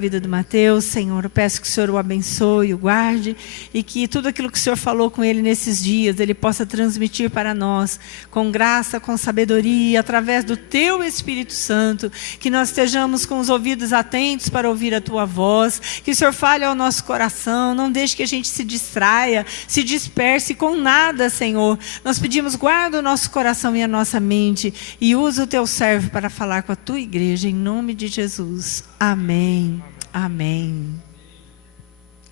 Vida do Mateus, Senhor, eu peço que o Senhor o abençoe, o guarde e que tudo aquilo que o Senhor falou com ele nesses dias, ele possa transmitir para nós com graça, com sabedoria, através do Teu Espírito Santo, que nós estejamos com os ouvidos atentos para ouvir a Tua voz, que o Senhor fale ao nosso coração, não deixe que a gente se distraia, se disperse com nada, Senhor. Nós pedimos, guarda o nosso coração e a nossa mente e usa o Teu servo para falar com a Tua igreja, em nome de Jesus. Amém. Amém.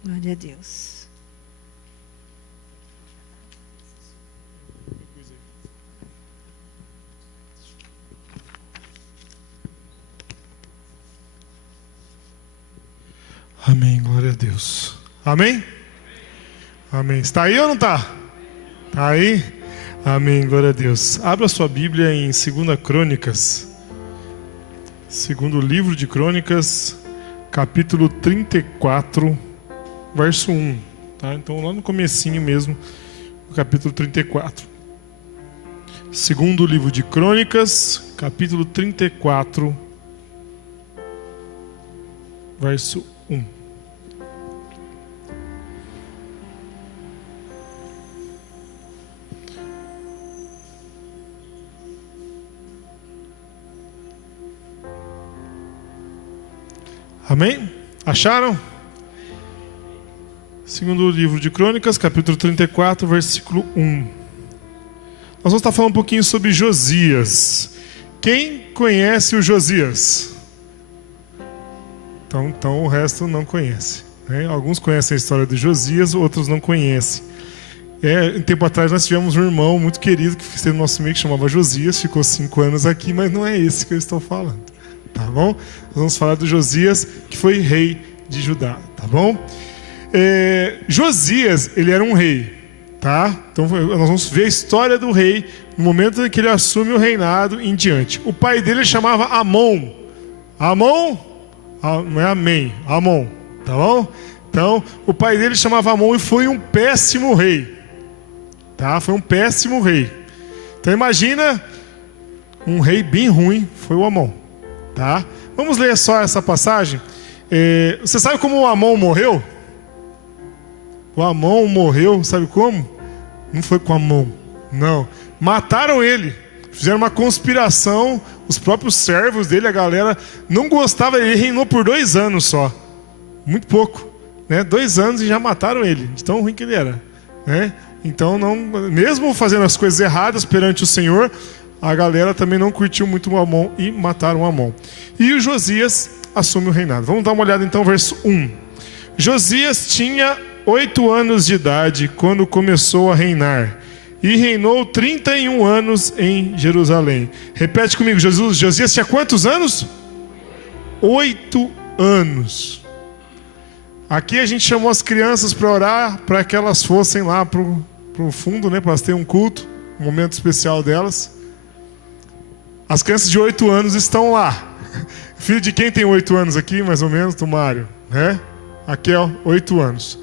Glória a Deus. Amém, glória a Deus. Amém? Amém. Está aí ou não está? Está aí? Amém, glória a Deus. Abra sua Bíblia em 2 Crônicas. Segundo livro de Crônicas, capítulo 34, verso 1. Tá? Então lá no comecinho mesmo, o capítulo 34. Segundo livro de Crônicas, capítulo 34, verso 1. Amém? Acharam? Segundo livro de Crônicas, capítulo 34, versículo 1. Nós vamos estar falando um pouquinho sobre Josias. Quem conhece o Josias? Então o resto não conhece, né? Alguns conhecem a história de Josias, outros não conhecem. Um tempo atrás nós tivemos um irmão muito querido que esteve no nosso meio, que chamava Josias, ficou 5 anos aqui, mas não é esse que eu estou falando. Tá bom? Nós vamos falar do Josias, que foi rei de Judá, tá bom? Josias, ele era um rei, tá? Então nós vamos ver a história do rei no momento em que ele assume o reinado em diante. O pai dele chamava Amon. Amon? Não é Amém, Amon, tá bom? Então, o pai dele chamava Amon e foi um péssimo rei, tá? Foi um péssimo rei. Então imagina, um rei bem ruim foi o Amon. Tá? Vamos ler só essa passagem. Você sabe como o Amon morreu? O Amon morreu, sabe como? Não foi com Amon, não. Mataram ele. Fizeram uma conspiração. Os próprios servos dele, a galera, não gostava. Ele reinou por 2 anos só. Muito pouco, né? 2 anos e já mataram ele. De tão ruim que ele era, né? Então, mesmo fazendo as coisas erradas perante o Senhor, a galera também não curtiu muito o Amon e mataram o Amon. E o Josias assume o reinado. Vamos dar uma olhada então, verso 1. Josias tinha 8 anos de idade quando começou a reinar. E reinou 31 anos em Jerusalém. Repete comigo, Josias tinha quantos anos? 8 anos. Aqui a gente chamou as crianças para orar, para que elas fossem lá para o fundo, né, para elas terem um culto, um momento especial delas. As crianças de 8 anos estão lá. Filho de quem tem 8 anos aqui, mais ou menos? Do Mário, né? Aqui, ó, 8 anos.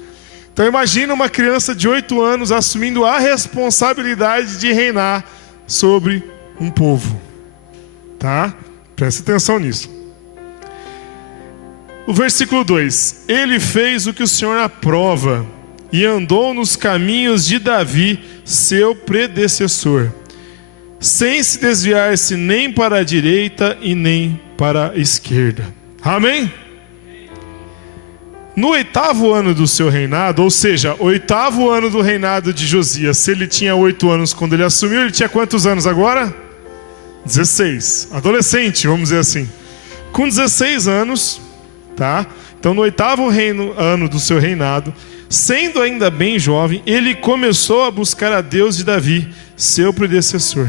Então imagina uma criança de 8 anos assumindo a responsabilidade de reinar sobre um povo. Tá? Presta atenção nisso. O versículo 2. Ele fez o que o Senhor aprova e andou nos caminhos de Davi, seu predecessor, sem se desviar-se nem para a direita e nem para a esquerda. Amém? No 8º ano do seu reinado, ou seja, 8º ano do reinado de Josias, se ele tinha 8 anos quando ele assumiu, ele tinha quantos anos agora? 16. Adolescente, vamos dizer assim. Com 16 anos, tá? Então no 8º ano do seu reinado, sendo ainda bem jovem, ele começou a buscar a Deus de Davi, seu predecessor.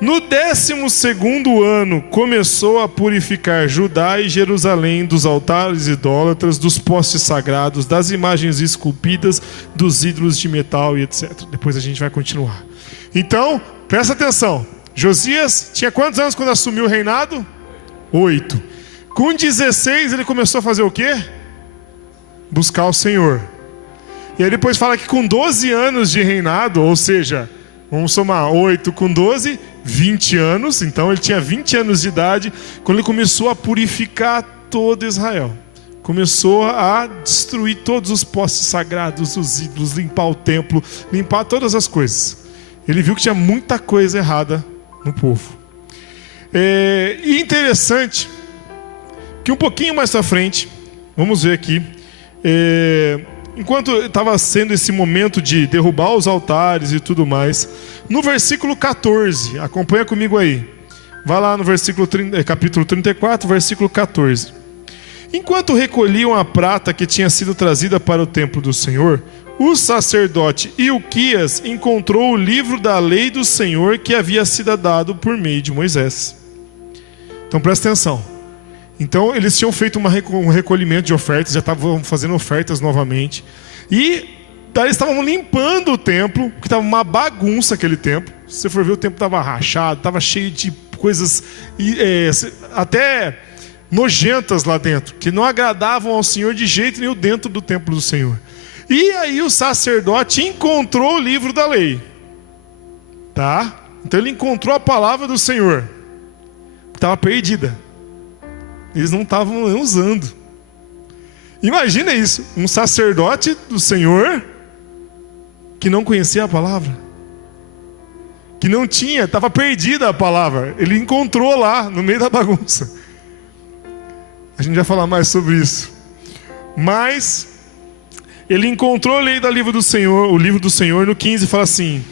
No 12º ano, começou a purificar Judá e Jerusalém dos altares idólatras, dos postes sagrados, das imagens esculpidas, dos ídolos de metal e etc. Depois a gente vai continuar. Então, presta atenção. Josias tinha quantos anos quando assumiu o reinado? 8. Com 16 ele começou a fazer o quê? Buscar o Senhor. E aí depois fala que com 12 anos de reinado, ou seja, vamos somar 8 com 12, 20 anos. Então ele tinha 20 anos de idade quando ele começou a purificar todo Israel. começou a destruir todos os postes sagrados, os ídolos, limpar o templo, limpar todas as coisas. Ele viu que tinha muita coisa errada no povo. E interessante que um pouquinho mais à frente, vamos ver aqui, enquanto estava sendo esse momento de derrubar os altares e tudo mais, no versículo 14, acompanha comigo aí, vai lá no capítulo 34, versículo 14. Enquanto recolhiam a prata que tinha sido trazida para o templo do Senhor, o sacerdote Ilquias encontrou o livro da lei do Senhor que havia sido dado por meio de Moisés. Então presta atenção. Então eles tinham feito um recolhimento de ofertas, já estavam fazendo ofertas novamente. E daí eles estavam limpando o templo, porque estava uma bagunça aquele templo. Se você for ver, o templo estava rachado, estava cheio de coisas até nojentas lá dentro, que não agradavam ao Senhor de jeito nenhum dentro do templo do Senhor. E aí o sacerdote encontrou o livro da lei. Tá? Então ele encontrou a palavra do Senhor, que estava perdida. Eles não estavam usando. Imagina isso, um sacerdote do Senhor que não conhecia a palavra, que não tinha, estava perdida a palavra. Ele encontrou lá, no meio da bagunça. A gente vai falar mais sobre isso. Mas ele encontrou a lei do livro do Senhor, o livro do Senhor, no 15 fala assim: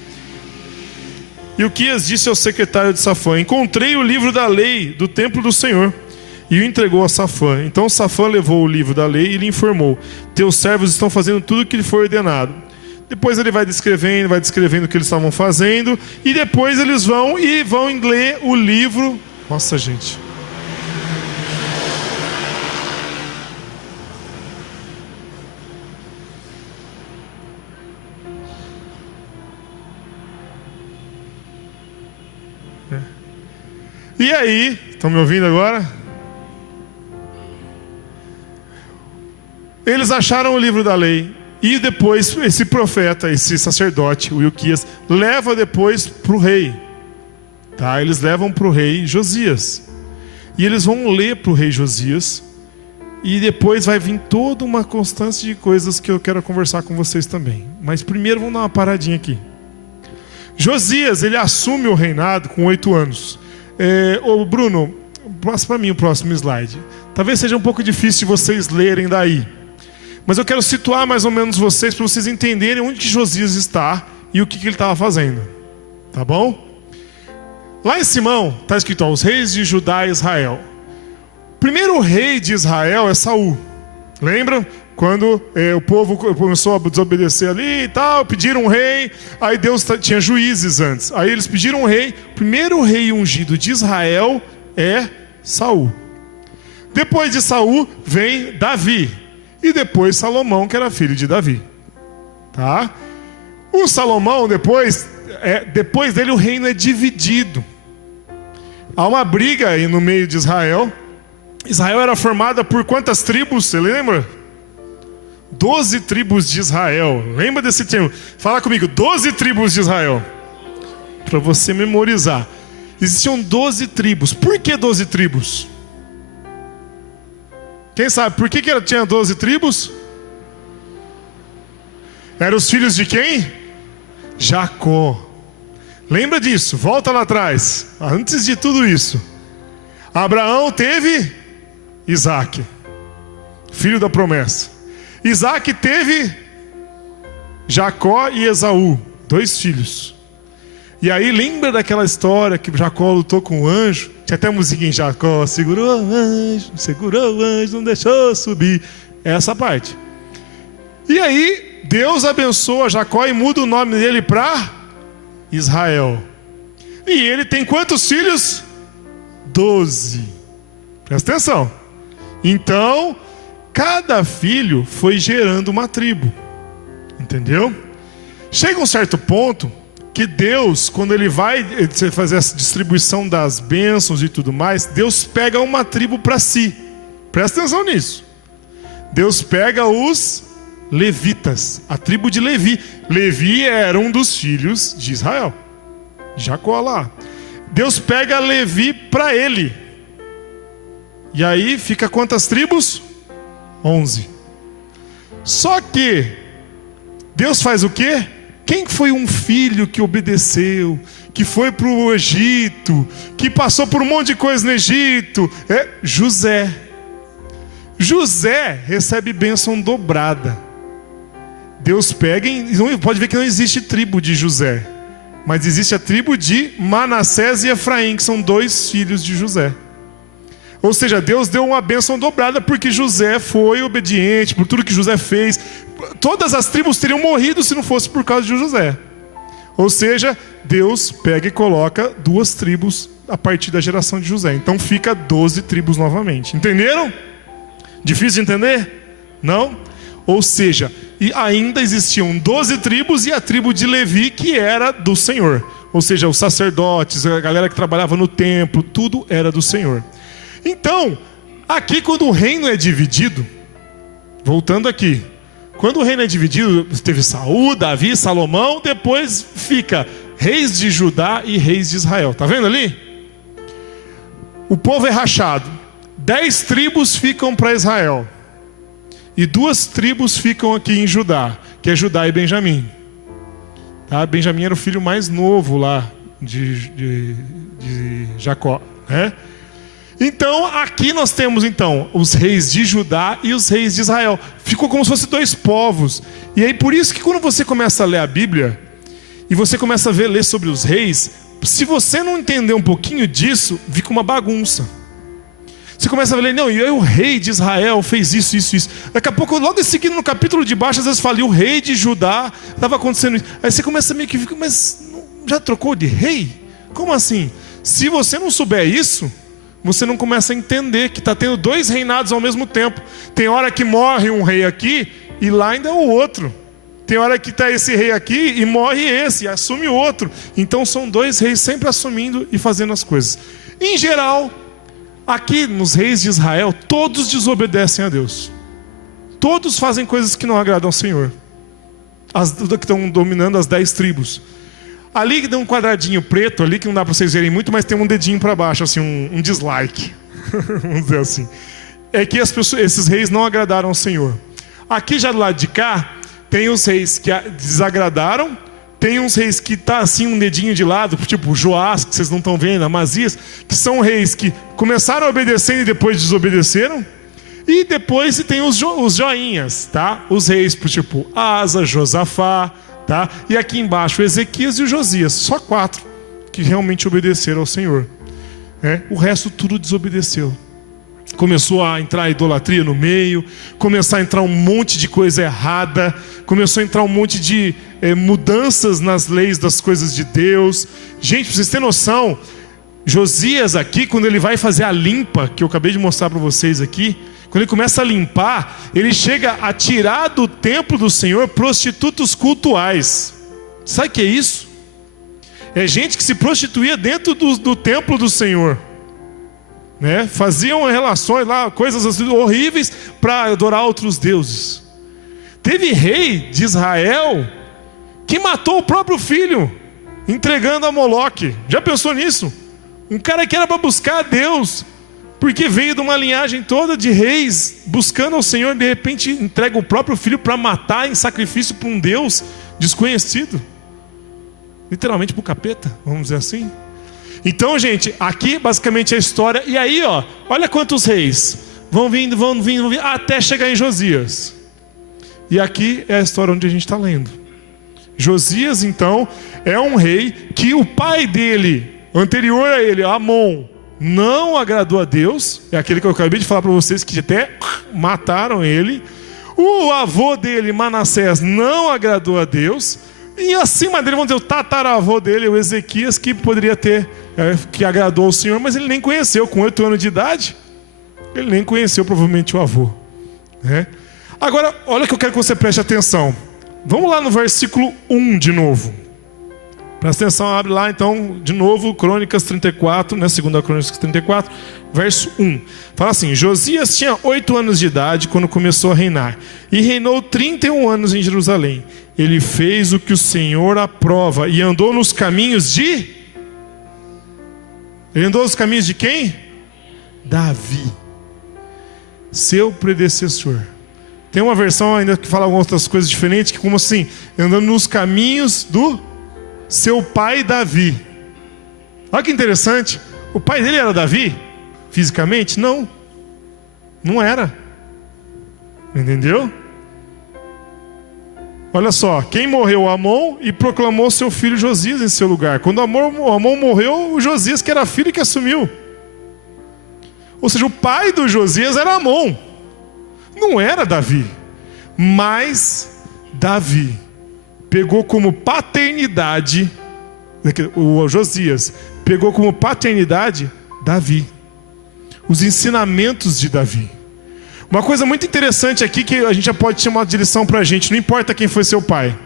Ilquias disse ao secretário de Safã: encontrei o livro da lei do templo do Senhor. E o entregou a Safã. Então Safã levou o livro da lei e lhe informou: teus servos estão fazendo tudo o que lhe foi ordenado. Depois ele vai descrevendo o que eles estavam fazendo. E depois eles vão ler o livro. Nossa, gente. E aí, estão me ouvindo agora? Eles acharam o livro da lei. E depois esse profeta, esse sacerdote, o Ilquias, leva depois para o rei. Tá? Eles levam para o rei Josias. E eles vão ler para o rei Josias. E depois vai vir toda uma constância de coisas que eu quero conversar com vocês também. Mas primeiro vamos dar uma paradinha aqui. Josias, ele assume o reinado com 8 anos. Bruno, passa para mim o próximo slide. Talvez seja um pouco difícil de vocês lerem daí, mas eu quero situar mais ou menos vocês, para vocês entenderem onde que Josias está e o que ele estava fazendo. Tá bom? Lá em Simão está escrito: os reis de Judá e Israel. O primeiro rei de Israel é Saul. Lembram? Quando o povo começou a desobedecer ali e tal, pediram um rei. Aí Deus tinha juízes antes. Aí eles pediram um rei. O primeiro rei ungido de Israel é Saul. Depois de Saul vem Davi. E depois Salomão, que era filho de Davi. Tá? O Salomão, depois dele o reino é dividido. Há uma briga aí no meio de Israel. Israel era formada por quantas tribos? Você lembra? 12 tribos de Israel. Lembra desse termo? Fala comigo, 12 tribos de Israel. Para você memorizar. Existiam 12 tribos. Por que 12 tribos? Quem sabe por que tinha 12 tribos? Eram os filhos de quem? Jacó. Lembra disso? Volta lá atrás. Antes de tudo isso, Abraão teve Isaac, filho da promessa. Isaac teve Jacó e Esaú, 2 filhos. E aí lembra daquela história que Jacó lutou com o anjo? Tinha até musiquinha em Jacó: segurou o anjo, não deixou subir. Essa parte. E aí Deus abençoa Jacó e muda o nome dele para Israel. E ele tem quantos filhos? 12. Presta atenção. Então cada filho foi gerando uma tribo. Entendeu? Chega um certo ponto que Deus, quando ele vai fazer essa distribuição das bênçãos e tudo mais, Deus pega uma tribo para si. Presta atenção nisso. Deus pega os levitas, a tribo de Levi. Levi era um dos filhos de Israel, Jacó lá. Deus pega Levi para ele. E aí fica quantas tribos? 11. Só que Deus faz o quê? Quem foi um filho que obedeceu, que foi para o Egito, que passou por um monte de coisa no Egito? É José. José recebe bênção dobrada. Deus pega, pode ver que não existe tribo de José, mas existe a tribo de Manassés e Efraim, que são 2 filhos de José. Ou seja, Deus deu uma bênção dobrada porque José foi obediente, por tudo que José fez. Todas as tribos teriam morrido se não fosse por causa de José. Ou seja, Deus pega e coloca 2 tribos a partir da geração de José. Então fica 12 tribos novamente. Entenderam? Difícil de entender? Não? Ou seja, e ainda existiam 12 tribos e a tribo de Levi, que era do Senhor. Ou seja, os sacerdotes, a galera que trabalhava no templo, tudo era do Senhor. Então, aqui quando o reino é dividido, voltando aqui, quando o reino é dividido, teve Saul, Davi, Salomão, depois fica reis de Judá e reis de Israel. Tá vendo ali? O povo é rachado. 10 tribos ficam para Israel. E 2 tribos ficam aqui em Judá, que é Judá e Benjamim. Tá? Benjamim era o filho mais novo lá de Jacó, né? Então, aqui nós temos então os reis de Judá e os reis de Israel. Ficou como se fossem 2 povos. E aí por isso que quando você começa a ler a Bíblia e você começa a ler sobre os reis, se você não entender um pouquinho disso, fica uma bagunça. Você começa a ler, não, e aí o rei de Israel fez isso, isso, isso. Daqui a pouco, logo em seguida, no capítulo de baixo, às vezes fala, e o rei de Judá, estava acontecendo isso. Aí você começa meio que, mas já trocou de rei? Como assim? Se você não souber isso, você não começa a entender que está tendo 2 reinados ao mesmo tempo. Tem hora que morre um rei aqui e lá ainda é o outro. Tem hora que está esse rei aqui e morre esse, e assume o outro. Então são 2 reis sempre assumindo e fazendo as coisas. Em geral, aqui nos reis de Israel, todos desobedecem a Deus. Todos fazem coisas que não agradam ao Senhor. As que estão dominando as 10 tribos. Ali que tem um quadradinho preto ali, que não dá para vocês verem muito, mas tem um dedinho para baixo, assim, um dislike. Vamos dizer assim. É que esses reis não agradaram ao Senhor. Aqui já do lado de cá, tem os reis que desagradaram. Tem uns reis que tá assim um dedinho de lado, tipo Joás, que vocês não estão vendo, Amazias, que são reis que começaram obedecendo e depois desobedeceram. E depois tem os joinhas, tá? Os reis, tipo Asa, Josafá, tá? E aqui embaixo Ezequias e o Josias, só 4 que realmente obedeceram ao Senhor. O resto tudo desobedeceu. Começou a entrar a idolatria no meio, começou a entrar um monte de coisa errada, começou a entrar um monte de mudanças nas leis das coisas de Deus. Gente, pra vocês terem noção, Josias aqui, quando ele vai fazer a limpa, que eu acabei de mostrar para vocês aqui, quando ele começa a limpar, ele chega a tirar do templo do Senhor prostitutos cultuais. Sabe o que é isso? É gente que se prostituía dentro do templo do Senhor. Faziam relações lá, coisas assim, horríveis para adorar outros deuses. Teve rei de Israel que matou o próprio filho, entregando a Moloque. Já pensou nisso? Um cara que era para buscar a Deus, porque veio de uma linhagem toda de reis buscando ao Senhor, de repente entrega o próprio filho para matar em sacrifício para um Deus desconhecido, literalmente para o capeta, vamos dizer assim. Então, gente, aqui basicamente é a história. E aí, olha quantos reis vão vindo, até chegar em Josias. E aqui é a história onde a gente está lendo. Josias, então, é um rei que o pai dele, anterior a ele, Amon, não agradou a Deus. É aquele que eu acabei de falar para vocês, que até mataram ele. O avô dele, Manassés, não agradou a Deus. E acima dele, vamos dizer, o tataravô dele, o Ezequias, que poderia ter, que agradou ao Senhor, mas ele nem conheceu, com 8 anos de idade, ele nem conheceu provavelmente o avô. Agora, olha que eu quero que você preste atenção. Vamos lá no versículo 1 de novo. Presta atenção, abre lá então, de novo, Crônicas 34, né, 2 Crônicas 34, verso 1. Fala assim: Josias tinha 8 anos de idade quando começou a reinar, e reinou 31 anos em Jerusalém. Ele fez o que o Senhor aprova e andou nos caminhos de... Ele andou nos caminhos de quem? Davi, seu predecessor. Tem uma versão ainda que fala algumas outras coisas diferentes, que como assim, andando nos caminhos do seu pai Davi. Olha que interessante. O pai dele era Davi? Fisicamente? Não. Não era. Entendeu? Olha só, quem morreu? Amon, e proclamou seu filho Josias em seu lugar. Quando Amon morreu, o Josias, que era filho, que assumiu. Ou seja, o pai do Josias era Amon, não era Davi. Mas Davi pegou como paternidade, o Josias pegou como paternidade Davi, os ensinamentos de Davi. Uma coisa muito interessante aqui que a gente já pode chamar de lição para a gente: não importa quem foi seu pai,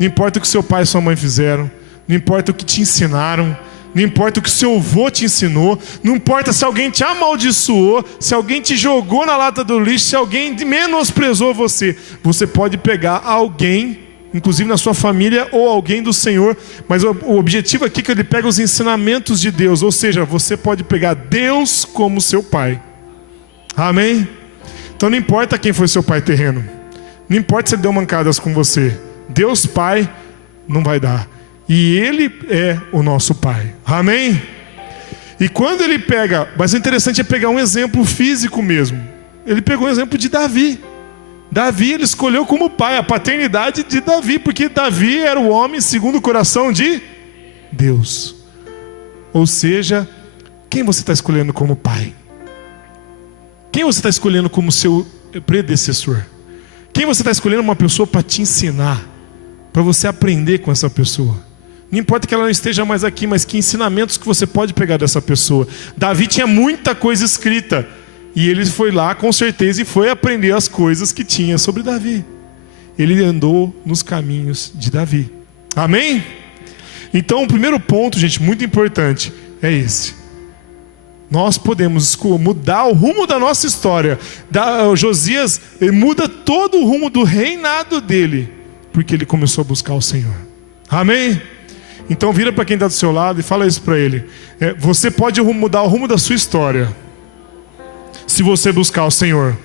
não importa o que seu pai e sua mãe fizeram, não importa o que te ensinaram, não importa o que seu avô te ensinou, não importa se alguém te amaldiçoou, se alguém te jogou na lata do lixo, se alguém menosprezou você. Você pode pegar alguém, inclusive na sua família, ou alguém do Senhor, mas o objetivo aqui é que ele pega os ensinamentos de Deus. Ou seja, você pode pegar Deus como seu pai. Amém? Então não importa quem foi seu pai terreno, não importa se ele deu mancadas com você, Deus Pai não vai dar. E Ele é o nosso Pai. Amém? E quando ele pega, mas o interessante é pegar um exemplo físico mesmo. Ele pegou o exemplo de Davi. Davi ele escolheu como pai, a paternidade de Davi, porque Davi era o homem segundo o coração de Deus. Ou seja, quem você está escolhendo como pai? Quem você está escolhendo como seu predecessor? Quem você está escolhendo uma pessoa para te ensinar, para você aprender com essa pessoa? Não importa que ela não esteja mais aqui, mas que ensinamentos que você pode pegar dessa pessoa. Davi tinha muita coisa escrita, e ele foi lá com certeza e foi aprender as coisas que tinha sobre Davi. Ele andou nos caminhos de Davi. Amém? Então o primeiro ponto, gente, muito importante, é esse. Nós podemos mudar o rumo da nossa história. Josias muda todo o rumo do reinado dele, porque ele começou a buscar o Senhor. Amém? Então vira para quem está do seu lado e fala isso para ele. Você pode mudar o rumo da sua história, se você buscar o Senhor.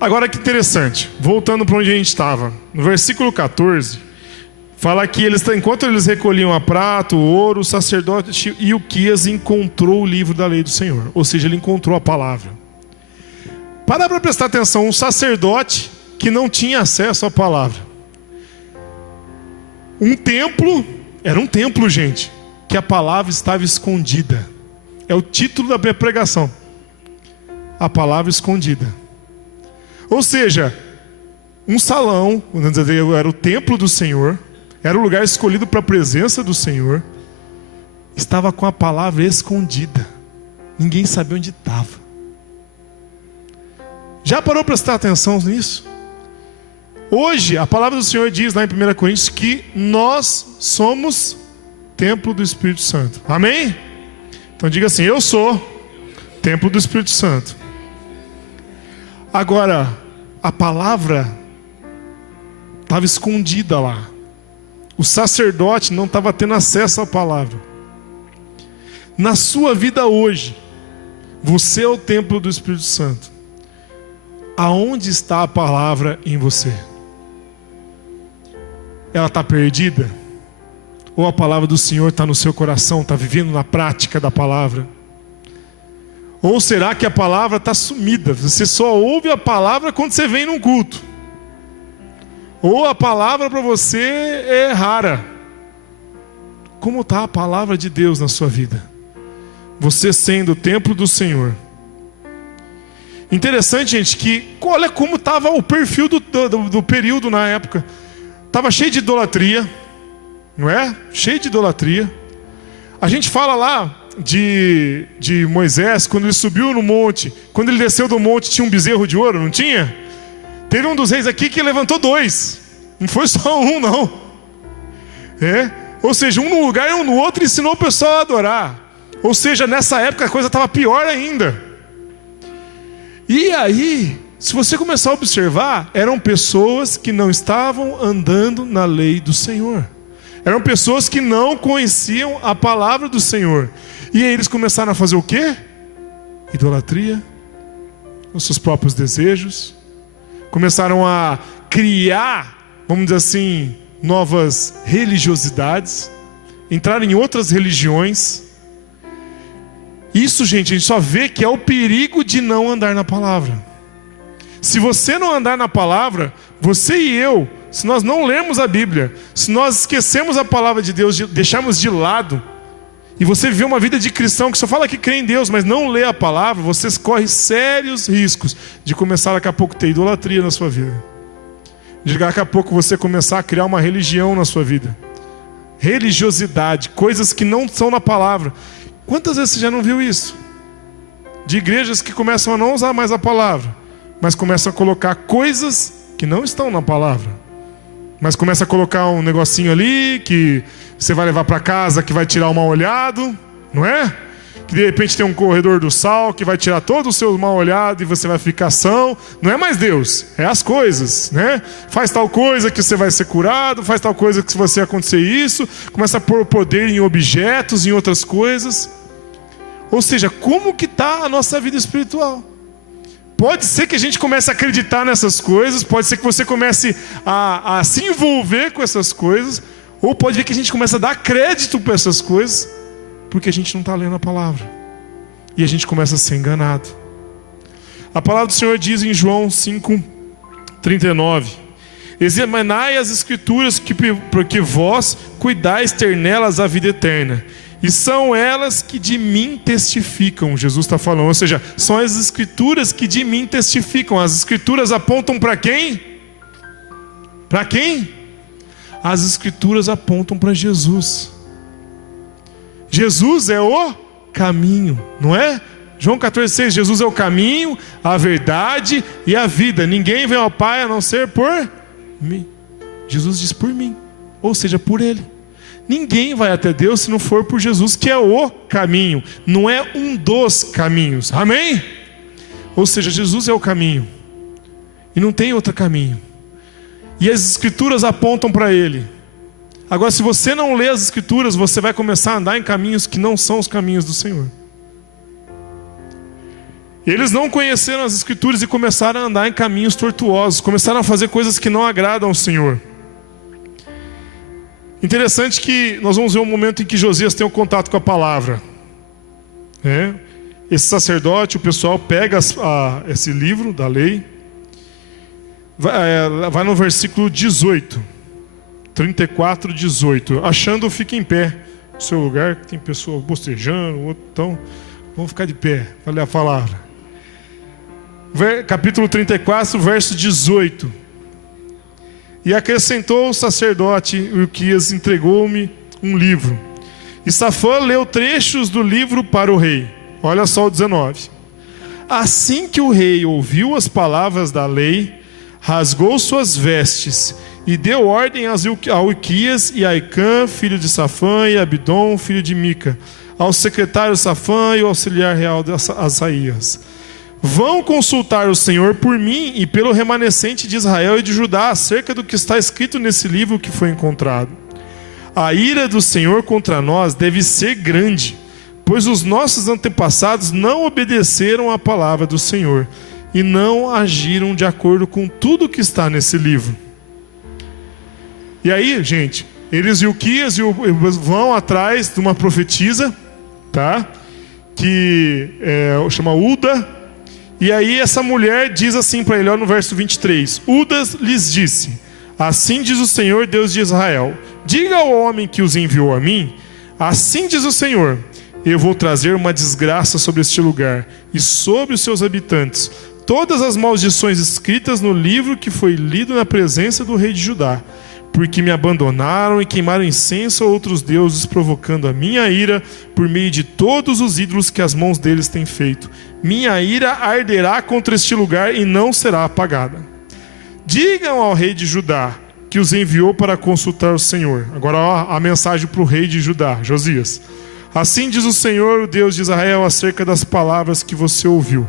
Agora que interessante, voltando para onde a gente estava, no versículo 14... fala que enquanto eles recolhiam a prata, o ouro, o sacerdote Ilquias encontrou o livro da lei do Senhor. Ou seja, ele encontrou a palavra. Para prestar atenção, um sacerdote que não tinha acesso à palavra. Era um templo, gente, que a palavra estava escondida. É o título da minha pregação. A palavra escondida. Ou seja, um salão, era o templo do Senhor, era o lugar escolhido para a presença do Senhor, estava com a palavra escondida. Ninguém sabia onde estava. Já parou para prestar atenção nisso? Hoje, a palavra do Senhor diz lá em 1 Coríntios que nós somos templo do Espírito Santo. Amém? Então diga assim: eu sou templo do Espírito Santo. Agora, a palavra estava escondida lá. O sacerdote não estava tendo acesso à palavra. Na sua vida hoje, você é o templo do Espírito Santo. Aonde está a palavra em você? Ela está perdida? Ou a palavra do Senhor está no seu coração, está vivendo na prática da palavra? Ou será que a palavra está sumida? Você só ouve a palavra quando você vem num culto. Ou a palavra para você é rara. Como está a palavra de Deus na sua vida? Você sendo o templo do Senhor. Interessante, gente, que olha como estava o perfil do período na época. Estava cheio de idolatria, não é? Cheio de idolatria. A gente fala lá de Moisés, quando ele subiu no monte. Quando ele desceu do monte tinha um bezerro de ouro, não tinha? Teve um dos reis aqui que levantou 2. Não foi só um, não. Ou seja, um num lugar e um no outro, ensinou o pessoal a adorar. Ou seja, nessa época a coisa estava pior ainda. E aí, se você começar a observar, eram pessoas que não estavam andando na lei do Senhor. Eram pessoas que não conheciam a palavra do Senhor. E aí eles começaram a fazer o quê? Idolatria, os seus próprios desejos. Começaram a criar, vamos dizer assim, novas religiosidades. Entraram em outras religiões. Isso, gente, a gente só vê que é o perigo de não andar na palavra. Se você não andar na palavra, você e eu, se nós não lermos a Bíblia, se nós esquecemos a palavra de Deus, deixarmos de lado, e você viver uma vida de cristão que só fala que crê em Deus, mas não lê a palavra, você corre sérios riscos de começar daqui a pouco a ter idolatria na sua vida. De daqui a pouco você começar a criar uma religião na sua vida. Religiosidade, coisas que não são na palavra. Quantas vezes você já não viu isso? De igrejas que começam a não usar mais a palavra, mas começam a colocar coisas que não estão na palavra. Mas começa a colocar um negocinho ali que você vai levar para casa, que vai tirar o mal olhado, não é? Que de repente tem um corredor do sal que vai tirar todo o seu mal olhado e você vai ficar são. Não é mais Deus, é as coisas, né? Faz tal coisa que você vai ser curado, faz tal coisa que se você acontecer isso, começa a pôr poder em objetos, em outras coisas. Ou seja, como que está a nossa vida espiritual? Pode ser que a gente comece a acreditar nessas coisas, pode ser que você comece a se envolver com essas coisas, ou pode ser que a gente comece a dar crédito para essas coisas, porque a gente não está lendo a palavra. E a gente começa a ser enganado. A palavra do Senhor diz em João 5:39: examinai as escrituras, porque vós cuidais ter nelas a vida eterna. E são elas que de mim testificam. Jesus está falando, ou seja, são as escrituras que de mim testificam. As escrituras apontam para quem? Para quem? As escrituras apontam para Jesus. Jesus é o caminho, não é? João 14,6, Jesus é o caminho, a verdade e a vida. Ninguém vem ao Pai a não ser por mim. Jesus diz por mim, ou seja, por Ele. Ninguém vai até Deus se não for por Jesus, que é o caminho, não é um dos caminhos, amém? Ou seja, Jesus é o caminho, e não tem outro caminho, e as escrituras apontam para Ele. Agora, se você não lê as escrituras, você vai começar a andar em caminhos que não são os caminhos do Senhor. Eles não conheceram as escrituras e começaram a andar em caminhos tortuosos, começaram a fazer coisas que não agradam ao Senhor. Interessante que nós vamos ver um momento em que Josias tem um contato com a palavra. Esse sacerdote, o pessoal pega esse livro da lei, vai no versículo 18, 34, 18. Achando, fica em pé no seu lugar, tem pessoa bostejando, outro, então vamos ficar de pé para ler a palavra. Capítulo 34, verso 18. E acrescentou o sacerdote Ilquias, entregou-me um livro. E Safã leu trechos do livro para o rei. Olha só o 19. Assim que o rei ouviu as palavras da lei, rasgou suas vestes e deu ordem a Ilquias e a Aicã, filho de Safã, e a Abidom, filho de Mica, ao secretário Safã e ao auxiliar real de Asaías: vão consultar o Senhor por mim e pelo remanescente de Israel e de Judá acerca do que está escrito nesse livro que foi encontrado. A ira do Senhor contra nós deve ser grande, pois os nossos antepassados não obedeceram à palavra do Senhor e não agiram de acordo com tudo que está nesse livro. E aí, gente, eles e Ilquias vão atrás de uma profetisa, tá? Que chama Uda. E aí essa mulher diz assim para ele, olha no verso 23. Udas lhes disse: assim diz o Senhor Deus de Israel, diga ao homem que os enviou a mim, assim diz o Senhor, eu vou trazer uma desgraça sobre este lugar e sobre os seus habitantes, todas as maldições escritas no livro que foi lido na presença do rei de Judá, porque me abandonaram e queimaram incenso a outros deuses, provocando a minha ira por meio de todos os ídolos que as mãos deles têm feito. Minha ira arderá contra este lugar e não será apagada. Digam ao rei de Judá, que os enviou para consultar o Senhor. Agora a mensagem para o rei de Judá, Josias. Assim diz o Senhor, o Deus de Israel, acerca das palavras que você ouviu.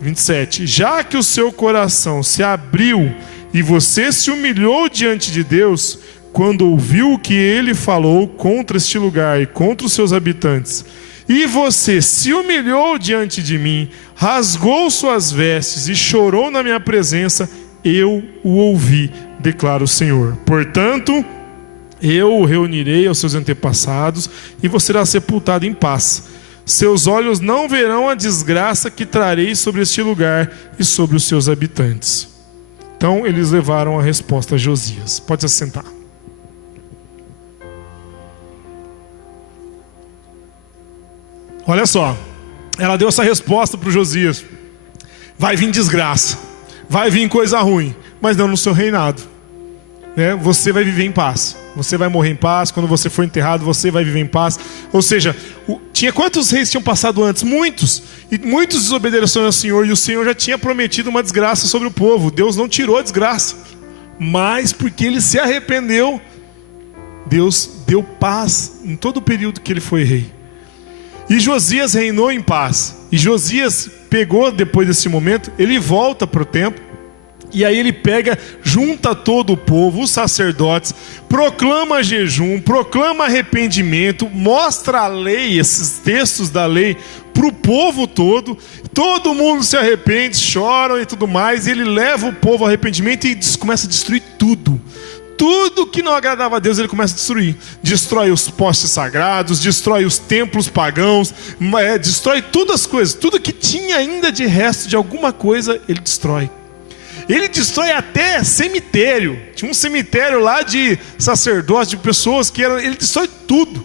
27. Já que o seu coração se abriu e você se humilhou diante de Deus, quando ouviu o que ele falou contra este lugar e contra os seus habitantes, e você se humilhou diante de mim, rasgou suas vestes e chorou na minha presença, eu o ouvi, declara o Senhor. Portanto, eu o reunirei aos seus antepassados e você será sepultado em paz. Seus olhos não verão a desgraça que trarei sobre este lugar e sobre os seus habitantes. Então eles levaram a resposta a Josias. Pode se assentar. Olha só, ela deu essa resposta para o Josias. Vai vir desgraça, vai vir coisa ruim, mas não no seu reinado. Você vai viver em paz, você vai morrer em paz. Quando você for enterrado, você vai viver em paz. Ou seja, tinha quantos reis tinham passado antes? Muitos. E muitos desobedeceram ao Senhor. E o Senhor já tinha prometido uma desgraça sobre o povo. Deus não tirou a desgraça, mas porque ele se arrependeu, Deus deu paz em todo o período que ele foi rei. E Josias reinou em paz. E Josias pegou, depois desse momento, ele volta para o templo. E aí ele pega, junta todo o povo, os sacerdotes, proclama jejum, proclama arrependimento, mostra a lei, esses textos da lei, para o povo todo. Todo mundo se arrepende, choram e tudo mais. E ele leva o povo ao arrependimento e começa a destruir tudo. Tudo que não agradava a Deus ele começa a destruir. Destrói os postes sagrados, destrói os templos pagãos, destrói todas as coisas. Tudo que tinha ainda de resto de alguma coisa, ele destrói. Ele destrói até cemitério. Tinha um cemitério lá de sacerdotes, de pessoas que eram... Ele destrói tudo.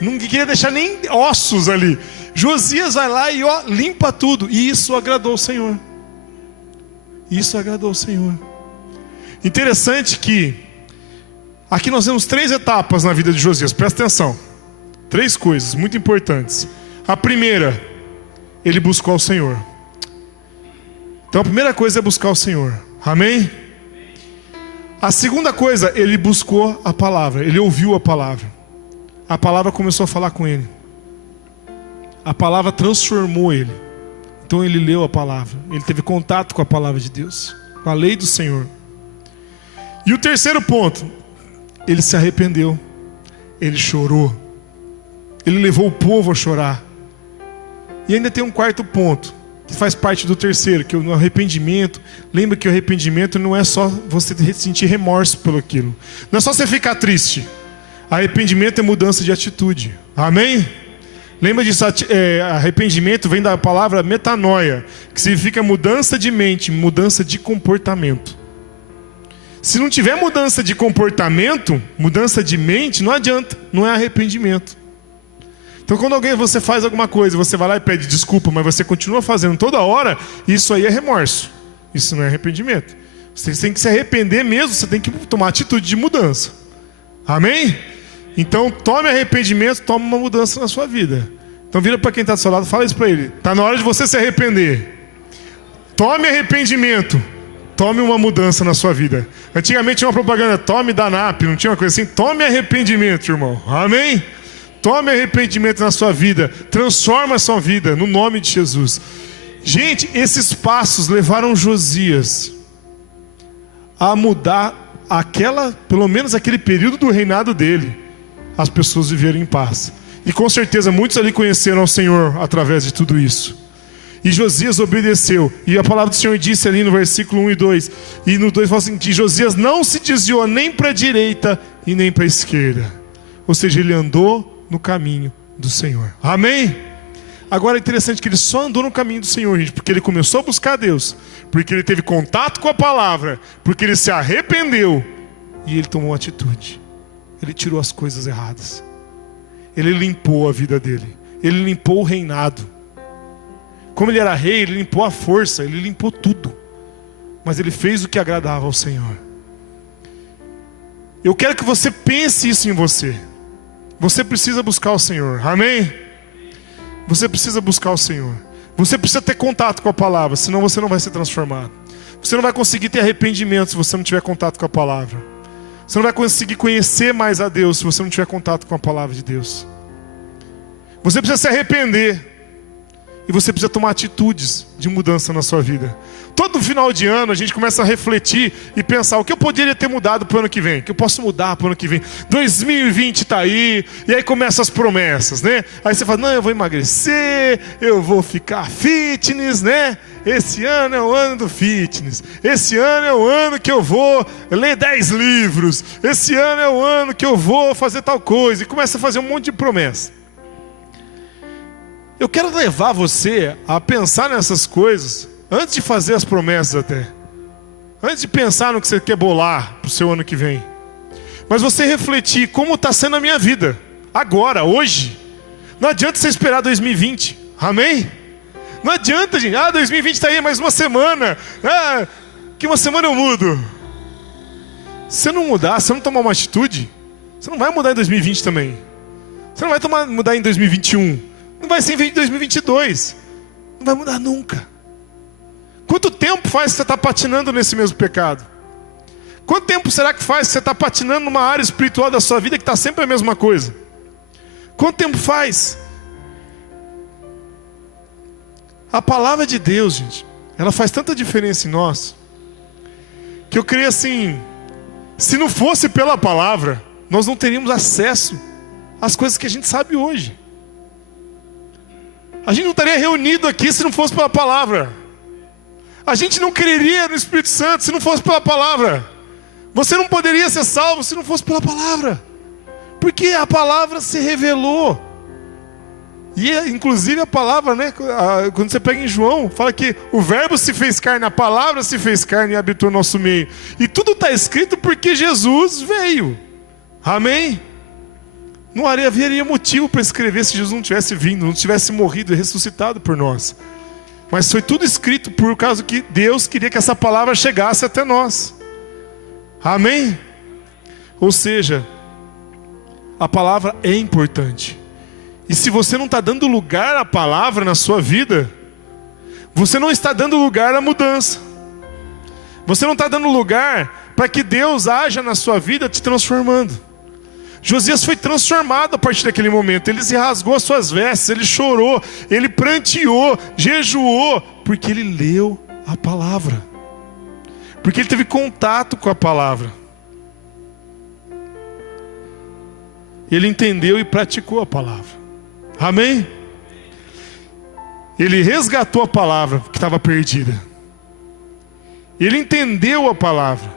Não queria deixar nem ossos ali. Josias vai lá e limpa tudo. E isso agradou o Senhor. Isso agradou o Senhor. Interessante que aqui nós temos 3 etapas na vida de Josias. Presta atenção. 3 coisas muito importantes. A primeira, ele buscou ao Senhor. Então a primeira coisa é buscar o Senhor. Amém? A segunda coisa, ele buscou a palavra. Ele ouviu a palavra. A palavra começou a falar com ele. A palavra transformou ele. Então ele leu a palavra. Ele teve contato com a palavra de Deus, com a lei do Senhor. E o terceiro ponto, ele se arrependeu. Ele chorou. Ele levou o povo a chorar. E ainda tem um quarto ponto, que faz parte do terceiro, que é o arrependimento. Lembra que o arrependimento não é só você sentir remorso pelo aquilo. Não é só você ficar triste. Arrependimento é mudança de atitude. Amém? Lembra disso? Arrependimento vem da palavra metanoia, que significa mudança de mente, mudança de comportamento. Se não tiver mudança de comportamento, mudança de mente, não adianta, não é arrependimento. Então quando você faz alguma coisa, você vai lá e pede desculpa, mas você continua fazendo toda hora, isso aí é remorso. Isso não é arrependimento. Você tem que se arrepender mesmo, você tem que tomar atitude de mudança. Amém? Então tome arrependimento, tome uma mudança na sua vida. Então vira para quem está do seu lado, fala isso para ele. Está na hora de você se arrepender. Tome arrependimento, tome uma mudança na sua vida. Antigamente tinha uma propaganda, tome Danap, não tinha uma coisa assim? Tome arrependimento, irmão. Amém? Tome arrependimento na sua vida. Transforma a sua vida no nome de Jesus. Gente, esses passos levaram Josias a mudar pelo menos aquele período do reinado dele. As pessoas viveram em paz. E com certeza muitos ali conheceram ao Senhor através de tudo isso. E Josias obedeceu. E a palavra do Senhor disse ali no versículo 1 e 2. E no 2 fala assim, que Josias não se desviou nem para a direita e nem para a esquerda. Ou seja, ele andou no caminho do Senhor. Amém? Agora é interessante que ele só andou no caminho do Senhor, gente, porque ele começou a buscar a Deus, porque ele teve contato com a palavra, porque ele se arrependeu e ele tomou uma atitude. Ele tirou as coisas erradas. Ele limpou a vida dele. Ele limpou o reinado. Como ele era rei, ele limpou a força, ele limpou tudo. Mas ele fez o que agradava ao Senhor. Eu quero que você pense isso em você. Você precisa buscar o Senhor. Amém? Você precisa buscar o Senhor. Você precisa ter contato com a palavra, senão você não vai ser transformado. Você não vai conseguir ter arrependimento se você não tiver contato com a palavra. Você não vai conseguir conhecer mais a Deus se você não tiver contato com a palavra de Deus. Você precisa se arrepender. E você precisa tomar atitudes de mudança na sua vida. Todo final de ano a gente começa a refletir e pensar: o que eu poderia ter mudado para o ano que vem? O que eu posso mudar para o ano que vem? 2020 está aí, e aí começam as promessas, né? Aí você fala: não, eu vou emagrecer, eu vou ficar fitness, né? Esse ano é o ano do fitness. Esse ano é o ano que eu vou ler 10 livros. Esse ano é o ano que eu vou fazer tal coisa. E começa a fazer um monte de promessa. Eu quero levar você a pensar nessas coisas antes de fazer as promessas até. Antes de pensar no que você quer bolar para o seu ano que vem. Mas você refletir como está sendo a minha vida. Agora, hoje. Não adianta você esperar 2020. Amém? Não adianta, gente. 2020 está aí, mais uma semana. Que uma semana eu mudo. Se você não mudar, se você não tomar uma atitude, você não vai mudar em 2020 também. Você não vai mudar em 2021. Não vai ser em 2022. Não vai mudar nunca. Quanto tempo faz que você está patinando nesse mesmo pecado? Quanto tempo será que faz que você está patinando numa área espiritual da sua vida que está sempre a mesma coisa? Quanto tempo faz? A palavra de Deus, gente, ela faz tanta diferença em nós, que eu creio assim, se não fosse pela palavra, nós não teríamos acesso às coisas que a gente sabe hoje. A gente não estaria reunido aqui se não fosse pela palavra. A gente não creria no Espírito Santo se não fosse pela palavra. Você não poderia ser salvo se não fosse pela palavra. Porque a palavra se revelou. E inclusive a palavra, né, quando você pega em João, fala que o verbo se fez carne, a palavra se fez carne e habitou no nosso meio. E tudo está escrito porque Jesus veio. Amém? Não haveria motivo para escrever se Jesus não tivesse vindo, não tivesse morrido e ressuscitado por nós. Mas foi tudo escrito por causa que Deus queria que essa palavra chegasse até nós. Amém? Ou seja, a palavra é importante. E se você não está dando lugar à palavra na sua vida, você não está dando lugar à mudança. Você não está dando lugar para que Deus haja na sua vida te transformando. Josias foi transformado a partir daquele momento. Ele se rasgou as suas vestes, ele chorou, ele pranteou, jejuou, porque ele leu a palavra. Porque ele teve contato com a palavra. Ele entendeu e praticou a palavra. Amém? Ele resgatou a palavra que estava perdida. Ele entendeu a palavra.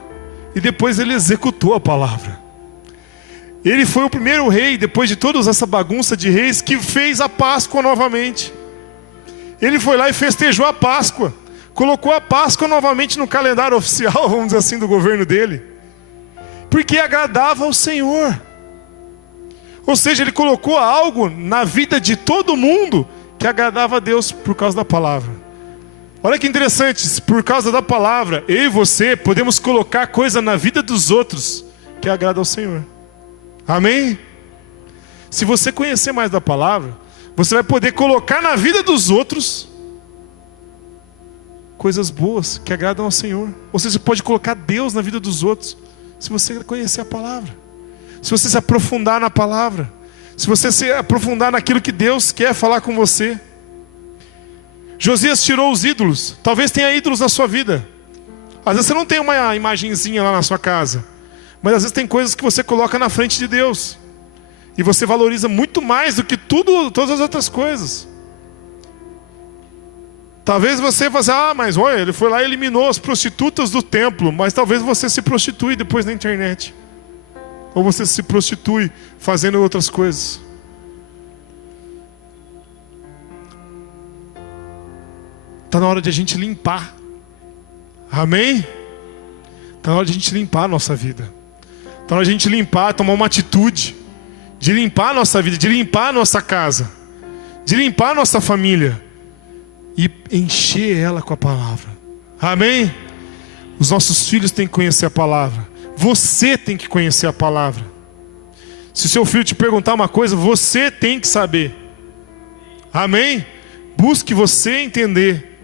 E depois ele executou a palavra. Ele foi o primeiro rei, depois de toda essa bagunça de reis, que fez a Páscoa novamente. Ele foi lá e festejou a Páscoa. Colocou a Páscoa novamente no calendário oficial, vamos dizer assim, do governo dele. Porque agradava ao Senhor. Ou seja, ele colocou algo na vida de todo mundo que agradava a Deus por causa da palavra. Olha que interessante, por causa da palavra, eu e você podemos colocar coisa na vida dos outros que agrada ao Senhor. Amém? Se você conhecer mais da palavra, você vai poder colocar na vida dos outros coisas boas que agradam ao Senhor. Ou seja, você pode colocar Deus na vida dos outros se você conhecer a palavra. Se você se aprofundar na palavra. Se você se aprofundar naquilo que Deus quer falar com você. Josias tirou os ídolos. Talvez tenha ídolos na sua vida. Às vezes você não tem uma imagenzinha lá na sua casa. Mas às vezes tem coisas que você coloca na frente de Deus. E você valoriza muito mais do que todas as outras coisas. Talvez você faça, mas olha, ele foi lá e eliminou as prostitutas do templo. Mas talvez você se prostitui depois na internet. Ou você se prostitui fazendo outras coisas. Está na hora de a gente limpar. Amém? Está na hora de a gente limpar a nossa vida. Está na hora de a gente limpar, tomar uma atitude. De limpar a nossa vida, de limpar a nossa casa. De limpar a nossa família. E encher ela com a palavra. Amém? Os nossos filhos têm que conhecer a palavra. Você tem que conhecer a palavra. Se o seu filho te perguntar uma coisa, você tem que saber. Amém? Busque você entender.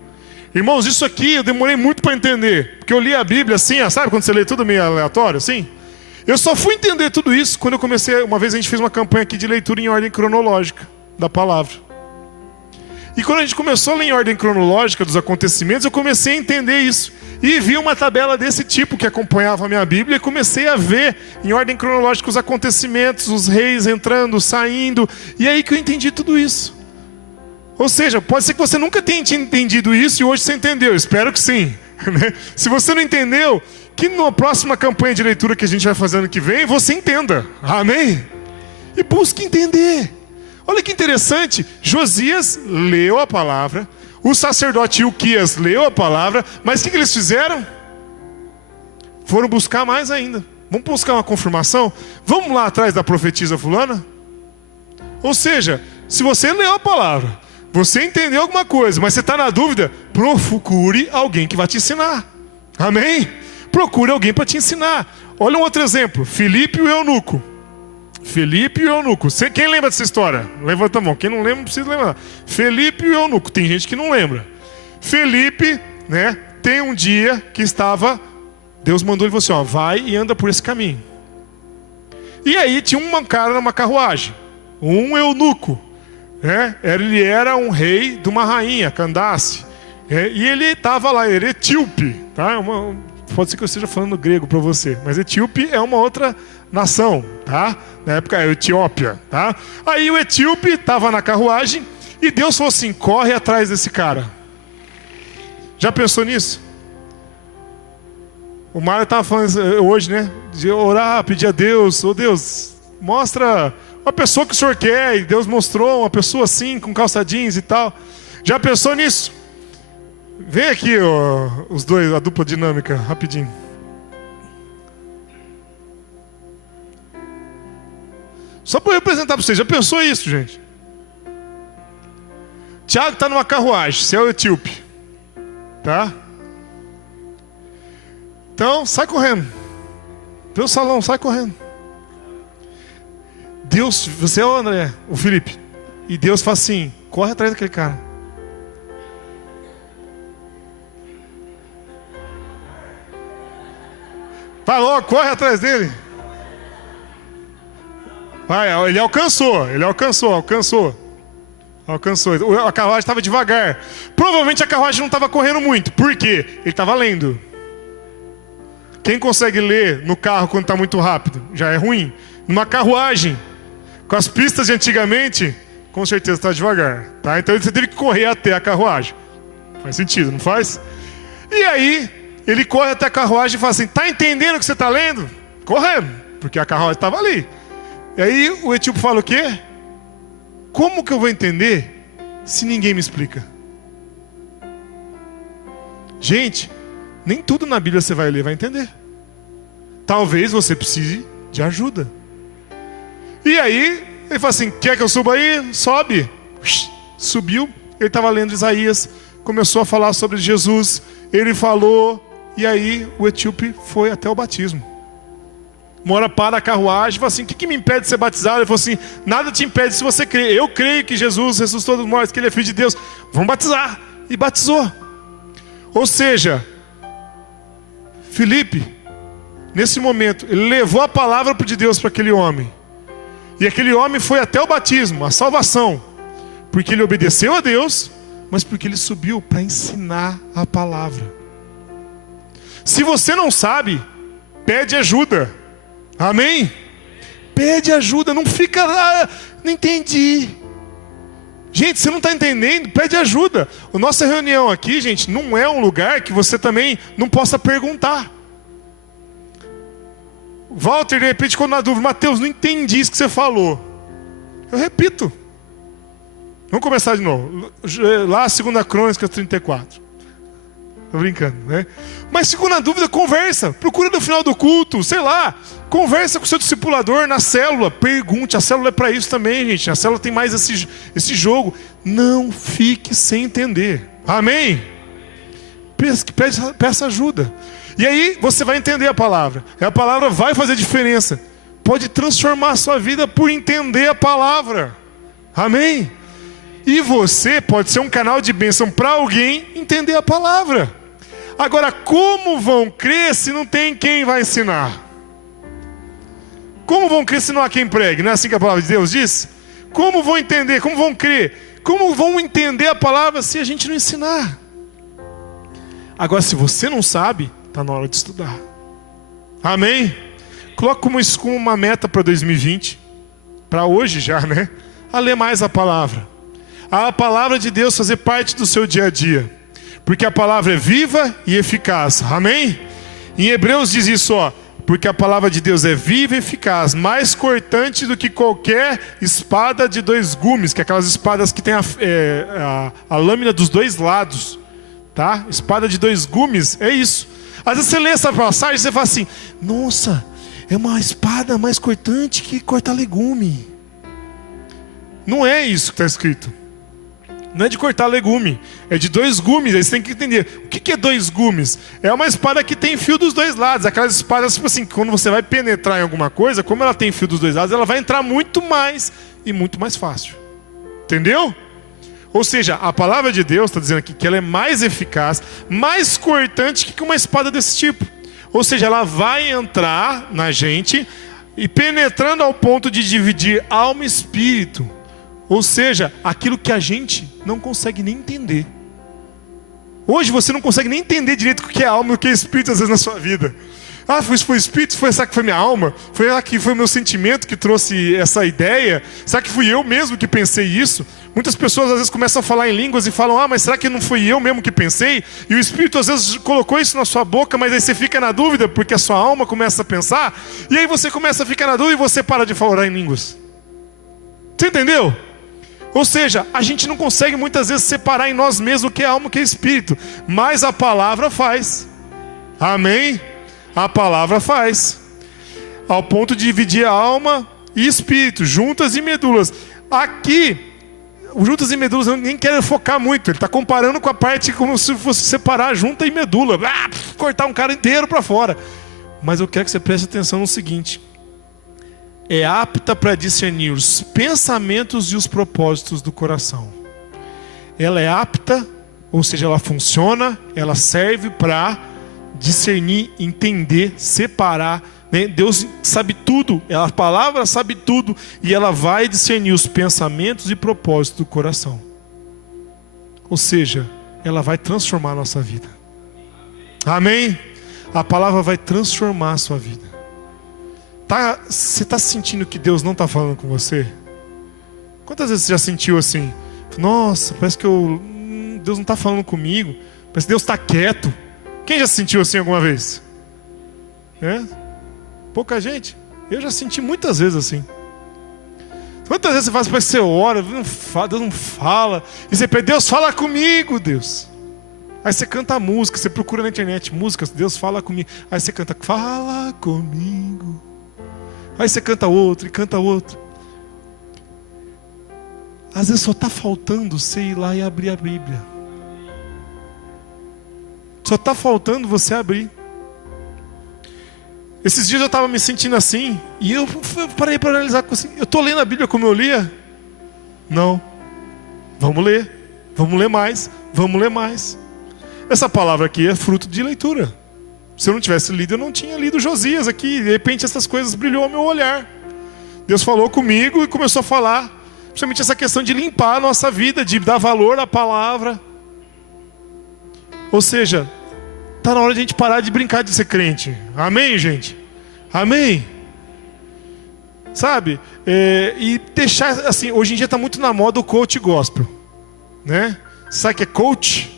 Irmãos, isso aqui eu demorei muito para entender. Porque eu li a Bíblia assim, sabe quando você lê tudo meio aleatório assim? Eu só fui entender tudo isso quando eu comecei. Uma vez a gente fez uma campanha aqui de leitura em ordem cronológica da palavra. E quando a gente começou a ler em ordem cronológica dos acontecimentos, eu comecei a entender isso. E vi uma tabela desse tipo que acompanhava a minha Bíblia e comecei a ver em ordem cronológica os acontecimentos, os reis entrando, saindo. E aí que eu entendi tudo isso. Ou seja, pode ser que você nunca tenha entendido isso e hoje você entendeu. Espero que sim. Se você não entendeu, que na próxima campanha de leitura que a gente vai fazer ano que vem, você entenda. Amém? E busque entender. Olha que interessante. Josias leu a palavra. O sacerdote Ilquias leu a palavra. Mas o que eles fizeram? Foram buscar mais ainda. Vamos buscar uma confirmação? Vamos lá atrás da profetisa fulana? Ou seja, se você leu a palavra, você entendeu alguma coisa, mas você está na dúvida, procure alguém que vai te ensinar. Amém? Procure alguém para te ensinar. Olha um outro exemplo. Filipe e o eunuco. Filipe e o eunuco. Quem lembra dessa história? Levanta a mão. Quem não lembra, não precisa lembrar. Filipe e o eunuco. Tem gente que não lembra. Filipe, né, tem um dia que estava... Deus mandou ele e falou assim, ó, vai e anda por esse caminho. E aí tinha um cara numa carruagem. Um eunuco. Ele era um rei de uma rainha, Candace. E ele estava lá, ele era etíope. Tá? Pode ser que eu esteja falando grego para você, mas etíope é uma outra nação. Tá? Na época é Etiópia. Tá? Aí o etíope estava na carruagem e Deus falou assim, corre atrás desse cara. Já pensou nisso? O Mário estava falando hoje, né? De orar, pedir a Deus, ô Deus, mostra... uma pessoa que o senhor quer, e Deus mostrou uma pessoa assim, com calça jeans e tal. Já pensou nisso? Vem aqui, ó, os dois, a dupla dinâmica, rapidinho. Só para eu apresentar para vocês, já pensou isso, gente? Tiago está numa carruagem, você é o etíope. Tá? Então, sai correndo. Pelo salão, sai correndo. Deus, você é o André, o Felipe. E Deus fala assim, corre atrás daquele cara. Vai logo, corre atrás dele. Vai, ele alcançou. A carruagem estava devagar. Provavelmente a carruagem não estava correndo muito. Por quê? Ele estava lendo. Quem consegue ler no carro quando está muito rápido? Já é ruim. Numa carruagem, com as pistas de antigamente, com certeza está devagar. Tá? Então você teve que correr até a carruagem. Faz sentido, não faz? E aí, ele corre até a carruagem e fala assim, tá entendendo o que você está lendo? Correndo, porque a carruagem estava ali. E aí o etíope fala o quê? Como que eu vou entender se ninguém me explica? Gente, nem tudo na Bíblia você vai ler e vai entender. Talvez você precise de ajuda. E aí, ele fala assim, quer que eu suba aí? Sobe. Subiu, ele estava lendo Isaías, começou a falar sobre Jesus, ele falou, e aí o etíope foi até o batismo. Uma hora para a carruagem, fala assim, o que me impede de ser batizado? Ele falou assim, nada te impede se você crer. Eu creio que Jesus ressuscitou dos mortos, que ele é filho de Deus. Vamos batizar. E batizou. Ou seja, Filipe, nesse momento, ele levou a palavra de Deus para aquele homem. E aquele homem foi até o batismo, a salvação. Porque ele obedeceu a Deus, mas porque ele subiu para ensinar a palavra. Se você não sabe, pede ajuda. Amém? Pede ajuda, não fica lá, não entendi. Gente, você não está entendendo, pede ajuda. A nossa reunião aqui, gente, não é um lugar que você também não possa perguntar. Walter, de repente, quando na dúvida, Mateus, não entendi isso que você falou. Eu repito. Vamos começar de novo. Lá, 2 Crônicas 34. Tô brincando, né? Mas se ficou na dúvida, conversa. Procura no final do culto, sei lá. Conversa com o seu discipulador na célula. Pergunte, a célula é para isso também, gente. A célula tem mais esse jogo. Não fique sem entender. Amém? Peça ajuda. E aí você vai entender a palavra. E a palavra vai fazer diferença. Pode transformar a sua vida por entender a palavra. Amém? E você pode ser um canal de bênção para alguém entender a palavra. Agora, como vão crer se não tem quem vai ensinar? Como vão crer se não há quem pregue? Não é assim que a palavra de Deus diz? Como vão entender? Como vão crer? Como vão entender a palavra se a gente não ensinar? Agora, se você não sabe, está na hora de estudar. Amém? Coloca como isso como uma meta para 2020. Para hoje já, né? A ler mais a palavra. A palavra de Deus fazer parte do seu dia a dia. Porque a palavra é viva e eficaz. Amém? Em Hebreus diz isso, ó. Porque a palavra de Deus é viva e eficaz, mais cortante do que qualquer espada de 2 gumes, que é aquelas espadas que tem a lâmina dos 2 lados, tá? Espada de 2 gumes, é isso. Às vezes você lê essa passagem e você fala assim, nossa, é uma espada mais cortante que cortar legume. Não é isso que está escrito. Não é de cortar legume, é de 2 gumes. Aí você tem que entender, o que é 2 gumes? É uma espada que tem fio dos 2 lados. Aquelas espadas, tipo assim, quando você vai penetrar em alguma coisa, como ela tem fio dos 2 lados, ela vai entrar muito mais e muito mais fácil. Entendeu? Ou seja, a palavra de Deus está dizendo aqui que ela é mais eficaz, mais cortante que uma espada desse tipo. Ou seja, ela vai entrar na gente e penetrando ao ponto de dividir alma e espírito. Ou seja, aquilo que a gente não consegue nem entender. Hoje você não consegue nem entender direito o que é alma e o que é espírito às vezes na sua vida. Ah, foi espírito? Será que foi minha alma? Será que foi o meu sentimento que trouxe essa ideia? Será que fui eu mesmo que pensei isso? Muitas pessoas às vezes começam a falar em línguas e falam, mas será que não fui eu mesmo que pensei? E o Espírito às vezes colocou isso na sua boca, mas aí você fica na dúvida, porque a sua alma começa a pensar, e aí você começa a ficar na dúvida e você para de falar em línguas. Você entendeu? Ou seja, a gente não consegue muitas vezes separar em nós mesmos o que é alma e o que é espírito, mas a palavra faz. Amém? A palavra faz. Ao ponto de dividir a alma e espírito, juntas e medulas. Aqui, o juntas e medulas eu nem quero focar muito. Ele está comparando com a parte como se fosse separar junta e medula. Cortar um cara inteiro para fora. Mas eu quero que você preste atenção no seguinte. É apta para discernir os pensamentos e os propósitos do coração. Ela é apta, ou seja, ela funciona, ela serve para discernir, entender, separar, né? Deus sabe tudo, a palavra sabe tudo, e ela vai discernir os pensamentos e propósitos do coração. Ou seja, ela vai transformar a nossa vida. Amém? A palavra vai transformar a sua vida. Você está sentindo que Deus não está falando com você? Quantas vezes você já sentiu assim? Nossa, parece que Deus não está falando comigo. Parece que Deus está quieto. Quem já se sentiu assim alguma vez? Pouca gente. Eu já senti muitas vezes assim. Quantas vezes você faz, parece que você ora, Deus não fala. E você pede, Deus fala comigo, Deus. Aí você canta a música, você procura na internet músicas, Deus fala comigo. Aí você canta, fala comigo. Aí você canta outro e canta outro. Às vezes só está faltando você ir lá e abrir a Bíblia. Só está faltando você abrir. Esses dias eu estava me sentindo assim, e eu parei para analisar, assim, eu estou lendo a Bíblia como eu lia? Não. Vamos ler mais, vamos ler mais. Essa palavra aqui é fruto de leitura. Se eu não tivesse lido, eu não tinha lido Josias aqui. De repente essas coisas brilhou ao meu olhar. Deus falou comigo e começou a falar. Principalmente essa questão de limpar a nossa vida, de dar valor à palavra. Ou seja, está na hora de a gente parar de brincar de ser crente. Amém, gente? Amém? Sabe? E deixar, assim, hoje em dia está muito na moda o coach gospel. Né? Sabe o que é coach?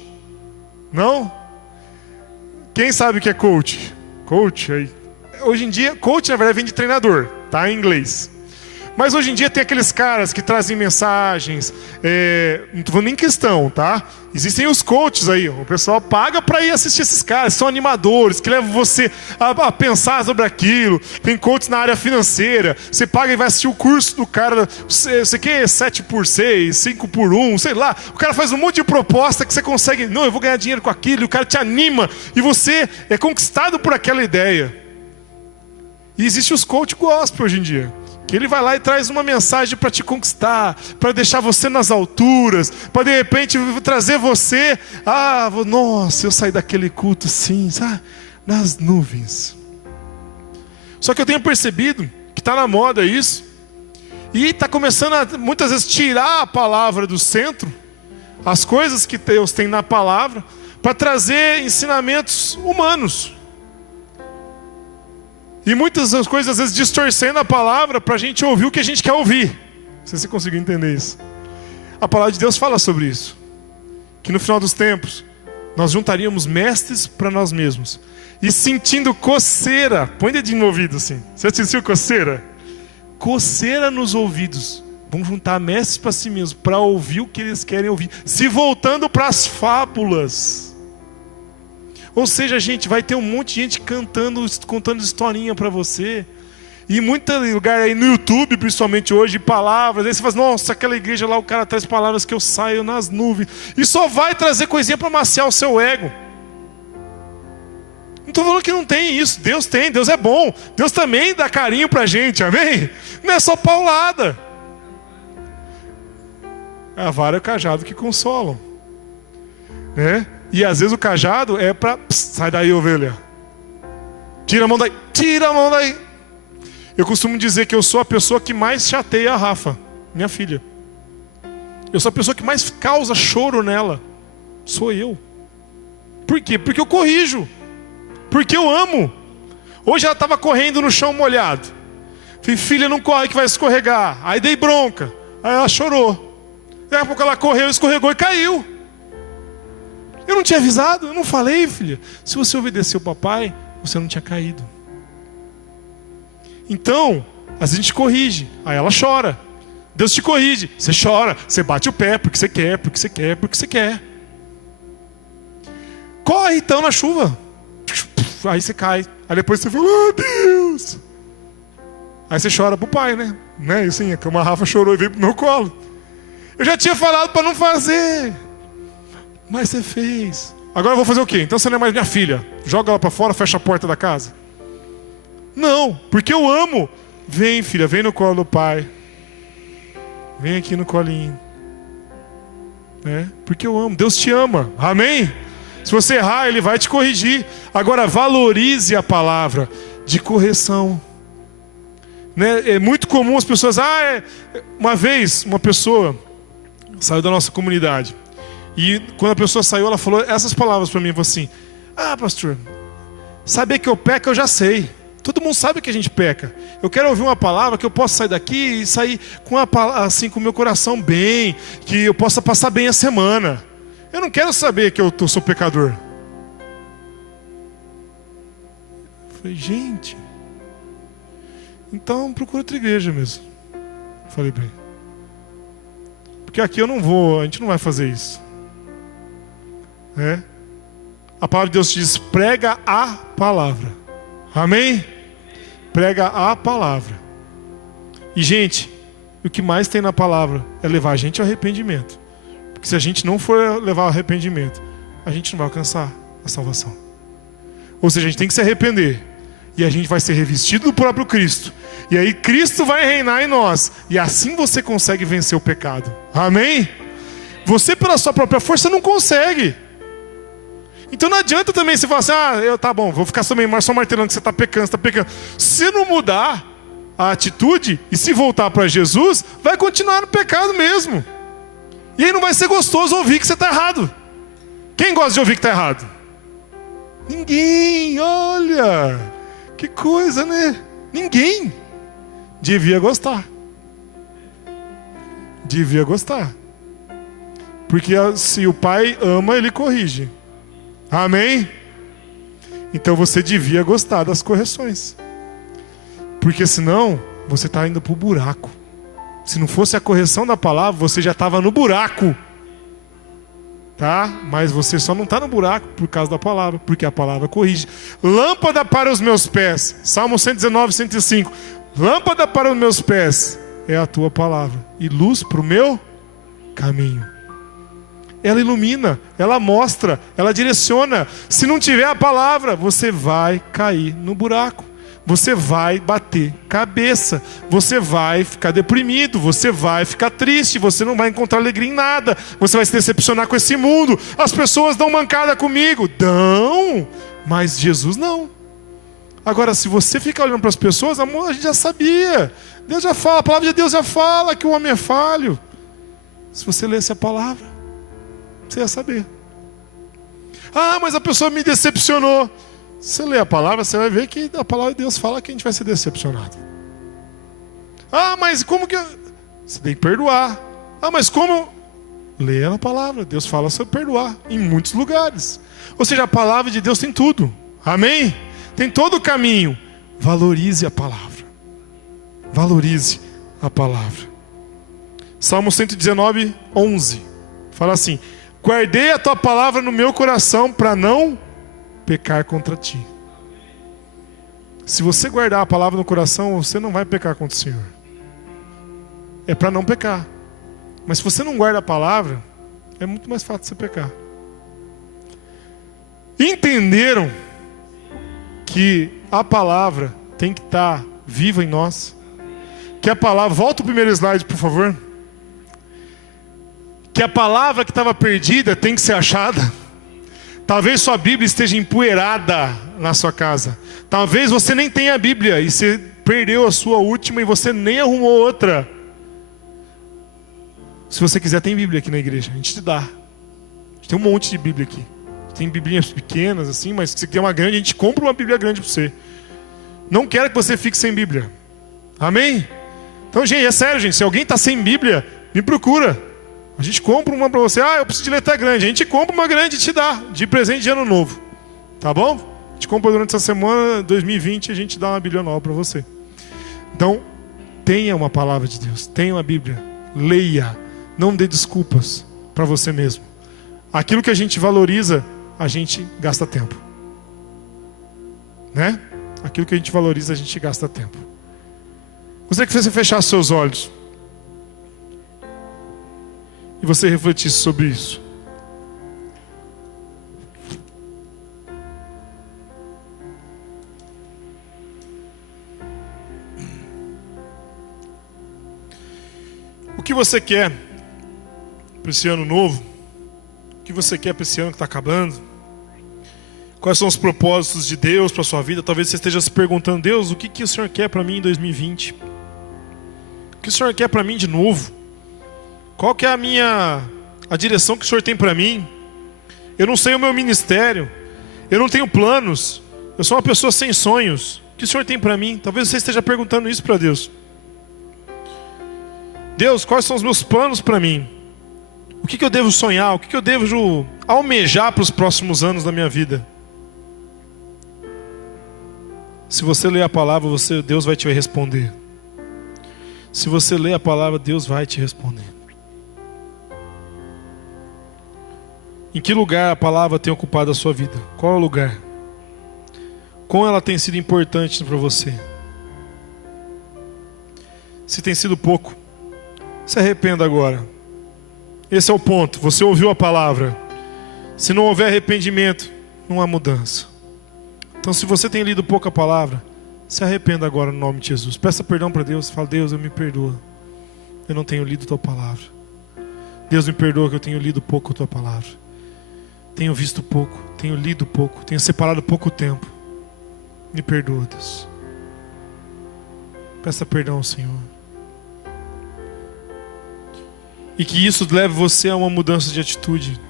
Não? Quem sabe o que é coach? Coach, aí. Hoje em dia, coach na verdade vem de treinador, tá? Em inglês. Mas hoje em dia tem aqueles caras que trazem mensagens, não estou falando nem questão, tá? Existem os coaches aí, o pessoal paga para ir assistir esses caras, são animadores, que levam você a pensar sobre aquilo. Tem coaches na área financeira, você paga e vai assistir o curso do cara, você quer 7x6, 5x1, sei lá. O cara faz um monte de proposta que você consegue, não, eu vou ganhar dinheiro com aquilo, e o cara te anima, e você é conquistado por aquela ideia. E existe os coaches gospel hoje em dia. Que ele vai lá e traz uma mensagem para te conquistar, para deixar você nas alturas, para de repente trazer você, nossa, eu saí daquele culto assim, sabe? Nas nuvens. Só que eu tenho percebido que está na moda isso, E está começando a, muitas vezes, tirar a palavra do centro, as coisas que Deus tem na palavra, para trazer ensinamentos humanos. E muitas das coisas, às vezes, distorcendo a palavra para a gente ouvir o que a gente quer ouvir. Não sei se você conseguiu entender isso. A palavra de Deus fala sobre isso. Que no final dos tempos, nós juntaríamos mestres para nós mesmos. E sentindo coceira, põe dedinho no ouvido assim. Você sentiu coceira? Coceira nos ouvidos. Vão juntar mestres para si mesmos, para ouvir o que eles querem ouvir. Se voltando para as fábulas. Ou seja, gente, vai ter um monte de gente cantando, contando historinha para você. E muito lugar aí no YouTube, principalmente hoje, palavras. Aí você fala, nossa, aquela igreja lá, o cara traz palavras que eu saio nas nuvens. E só vai trazer coisinha para amaciar o seu ego. Não estou falando que não tem isso. Deus tem, Deus é bom. Deus também dá carinho pra gente, amém? Não é só paulada. A vara e o cajado que consolam, né? E às vezes o cajado é para... Sai daí, ovelha. Tira a mão daí. Tira a mão daí. Eu costumo dizer que eu sou a pessoa que mais chateia a Rafa, minha filha. Eu sou a pessoa que mais causa choro nela. Sou eu. Por quê? Porque eu corrijo. Porque eu amo. Hoje ela estava correndo no chão molhado. Falei, filha, não corre que vai escorregar. Aí dei bronca. Aí ela chorou. Daqui a pouco ela correu, escorregou e caiu. Eu não tinha avisado, eu não falei, filha. Se você obedeceu o papai, você não tinha caído. Então, a gente corrige, aí ela chora. Deus te corrige, você chora, você bate o pé porque você quer, porque você quer, porque você quer. Corre então na chuva. Aí você cai. Aí depois você fala, oh Deus. Aí você chora pro pai, né? Né? E assim, a Rafa chorou e veio pro meu colo. Eu já tinha falado para não fazer. Mas você fez. Agora eu vou fazer o quê? Então você não é mais minha filha. Joga ela para fora, fecha a porta da casa. Não, porque eu amo. Vem, filha, vem no colo do pai. Vem aqui no colinho. Né? Porque eu amo. Deus te ama. Amém? Se você errar, Ele vai te corrigir. Agora valorize a palavra de correção. Né? É muito comum as pessoas... Uma vez, uma pessoa saiu da nossa comunidade. E quando a pessoa saiu, ela falou essas palavras para mim, falou assim, pastor, saber que eu peco eu já sei. Todo mundo sabe que a gente peca. Eu quero ouvir uma palavra que eu possa sair daqui e sair com assim, com o meu coração bem, que eu possa passar bem a semana. Eu não quero saber que eu sou pecador. Eu falei, gente, então procura outra igreja mesmo. Eu falei bem. Porque aqui eu não vou, a gente não vai fazer isso. A palavra de Deus diz, prega a palavra. Amém? Prega a palavra. E gente, o que mais tem na palavra é levar a gente ao arrependimento. Porque se a gente não for levar ao arrependimento, a gente não vai alcançar a salvação. Ou seja, a gente tem que se arrepender. E a gente vai ser revestido do próprio Cristo. E aí Cristo vai reinar em nós. E assim você consegue vencer o pecado. Amém? Você pela sua própria força não consegue. Então não adianta também você falar assim, tá bom, vou ficar só martelando que você está pecando, você está pecando. Se não mudar a atitude e se voltar para Jesus, vai continuar no pecado mesmo. E aí não vai ser gostoso ouvir que você está errado. Quem gosta de ouvir que está errado? Ninguém, olha, que coisa, né? Ninguém devia gostar. Devia gostar. Porque se o pai ama, ele corrige. Amém? Então você devia gostar das correções. Porque senão você está indo para o buraco. Se não fosse a correção da palavra, você já estava no buraco. Tá? Mas você só não está no buraco por causa da palavra. Porque a palavra corrige. Lâmpada para os meus pés. Salmo 119, 105. Lâmpada para os meus pés é a tua palavra. E luz para o meu caminho. Ela ilumina, ela mostra, ela direciona. Se não tiver a palavra, você vai cair no buraco. Você vai bater cabeça. Você vai ficar deprimido. Você vai ficar triste. Você não vai encontrar alegria em nada. Você vai se decepcionar com esse mundo. As pessoas dão mancada comigo. Dão, mas Jesus não. Agora, se você ficar olhando para as pessoas, amor, a gente já sabia. Deus já fala, a palavra de Deus já fala que o homem é falho. Se você lesse a palavra, você ia saber. Ah, mas a pessoa me decepcionou. Se você ler a palavra, você vai ver que a palavra de Deus fala que a gente vai ser decepcionado. Ah, mas como que... Você tem que perdoar. Ah, mas como... Leia a palavra. Deus fala sobre perdoar em muitos lugares. Ou seja, a palavra de Deus tem tudo. Amém? Tem todo o caminho. Valorize a palavra. Valorize a palavra. Salmo 119, 11. Fala assim: guardei a tua palavra no meu coração para não pecar contra ti. Se você guardar a palavra no coração, você não vai pecar contra o Senhor. É para não pecar. Mas se você não guarda a palavra, é muito mais fácil você pecar. Entenderam que a palavra tem que estar viva em nós? Que a palavra... Volta o primeiro slide, por favor. Que a palavra que estava perdida tem que ser achada. Talvez sua Bíblia esteja empoeirada na sua casa. Talvez você nem tenha a Bíblia e você perdeu a sua última e você nem arrumou outra. Se você quiser, tem Bíblia aqui na igreja. A gente te dá. A gente tem um monte de Bíblia aqui. Tem biblinhas pequenas assim, mas se você quer uma grande, a gente compra uma Bíblia grande para você. Não quero que você fique sem Bíblia. Amém? Então, gente, é sério, gente. Se alguém está sem Bíblia, me procura. A gente compra uma para você. Ah, eu preciso de letra grande. A gente compra uma grande e te dá, de presente de ano novo. Tá bom? A gente compra durante essa semana, 2020, a gente dá uma Bíblia nova para você. Então, tenha uma palavra de Deus. Tenha uma Bíblia. Leia. Não dê desculpas para você mesmo. Aquilo que a gente valoriza, a gente gasta tempo. Né? Aquilo que a gente valoriza, a gente gasta tempo. Gostaria que você fechasse seus olhos e você refletisse sobre isso. O que você quer para esse ano novo? O que você quer para esse ano que está acabando? Quais são os propósitos de Deus para a sua vida? Talvez você esteja se perguntando: Deus, o que o Senhor quer para mim em 2020? O que o Senhor quer para mim de novo? Qual que é a direção que o Senhor tem para mim? Eu não sei o meu ministério. Eu não tenho planos. Eu sou uma pessoa sem sonhos. O que o Senhor tem para mim? Talvez você esteja perguntando isso para Deus. Deus, quais são os meus planos para mim? O que eu devo sonhar? O que eu devo almejar para os próximos anos da minha vida? Se você ler a palavra, Deus vai te responder. Se você ler a palavra, Deus vai te responder. Em que lugar a palavra tem ocupado a sua vida? Qual é o lugar? Como ela tem sido importante para você? Se tem sido pouco, se arrependa agora. Esse é o ponto. Você ouviu a palavra. Se não houver arrependimento, não há mudança. Então, se você tem lido pouca palavra, se arrependa agora no nome de Jesus. Peça perdão para Deus. Fala: Deus, eu me perdoa. Eu não tenho lido tua palavra. Deus, me perdoa que eu tenho lido pouco a tua palavra. Tenho visto pouco, tenho lido pouco, tenho separado pouco tempo. Me perdoa, Deus. Peça perdão ao Senhor. E que isso leve você a uma mudança de atitude.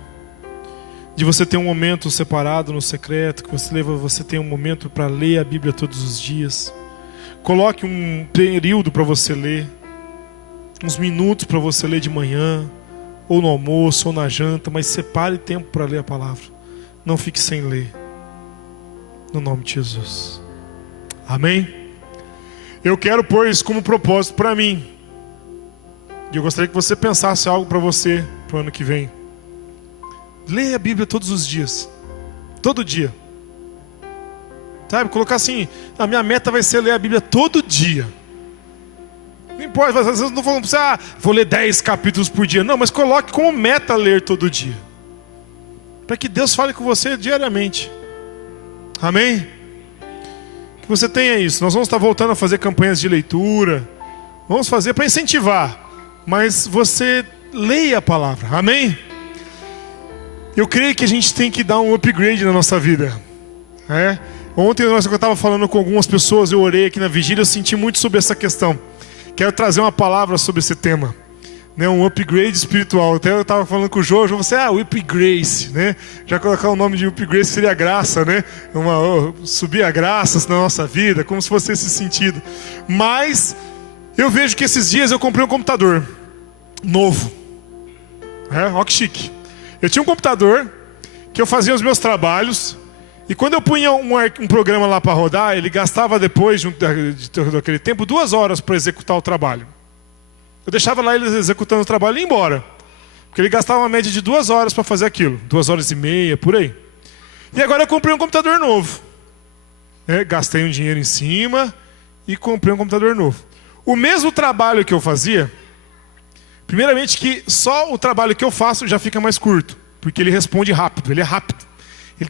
De você ter um momento separado no secreto, que você tenha um momento para ler a Bíblia todos os dias. Coloque um período para você ler. Uns minutos para você ler de manhã, ou no almoço, ou na janta, mas separe tempo para ler a palavra. Não fique sem ler. No nome de Jesus. Amém? Eu quero pôr isso como propósito para mim. E eu gostaria que você pensasse algo para você para o ano que vem. Leia a Bíblia todos os dias. Todo dia. Sabe, colocar assim: a minha meta vai ser ler a Bíblia todo dia. Não importa, às vezes eu não vou precisar, vou ler 10 capítulos por dia. Não, mas coloque como meta ler todo dia. Para que Deus fale com você diariamente. Amém? Que você tenha isso. Nós vamos estar voltando a fazer campanhas de leitura. Vamos fazer para incentivar. Mas você leia a palavra. Amém? Eu creio que a gente tem que dar um upgrade na nossa vida. Ontem eu estava falando com algumas pessoas, eu orei aqui na vigília, eu senti muito sobre essa questão. Quero trazer uma palavra sobre esse tema, né? Um upgrade espiritual. Até eu estava falando com o Jojo, você, upgrade, né? Já colocar o nome de upgrade seria graça, né? Subir a graça na nossa vida, como se fosse esse sentido. Mas eu vejo que esses dias eu comprei um computador novo. Olha que chique. Eu tinha um computador que eu fazia os meus trabalhos. E quando eu punha um programa lá para rodar, ele gastava depois daquele tempo 2 horas para executar o trabalho. Eu deixava lá ele executando o trabalho e ia embora. Porque ele gastava uma média de 2 horas para fazer aquilo. 2 horas e meia, por aí. E agora eu comprei um computador novo. Gastei um dinheiro em cima e comprei um computador novo. O mesmo trabalho que eu fazia, primeiramente que só o trabalho que eu faço já fica mais curto. Porque ele responde rápido, ele é rápido.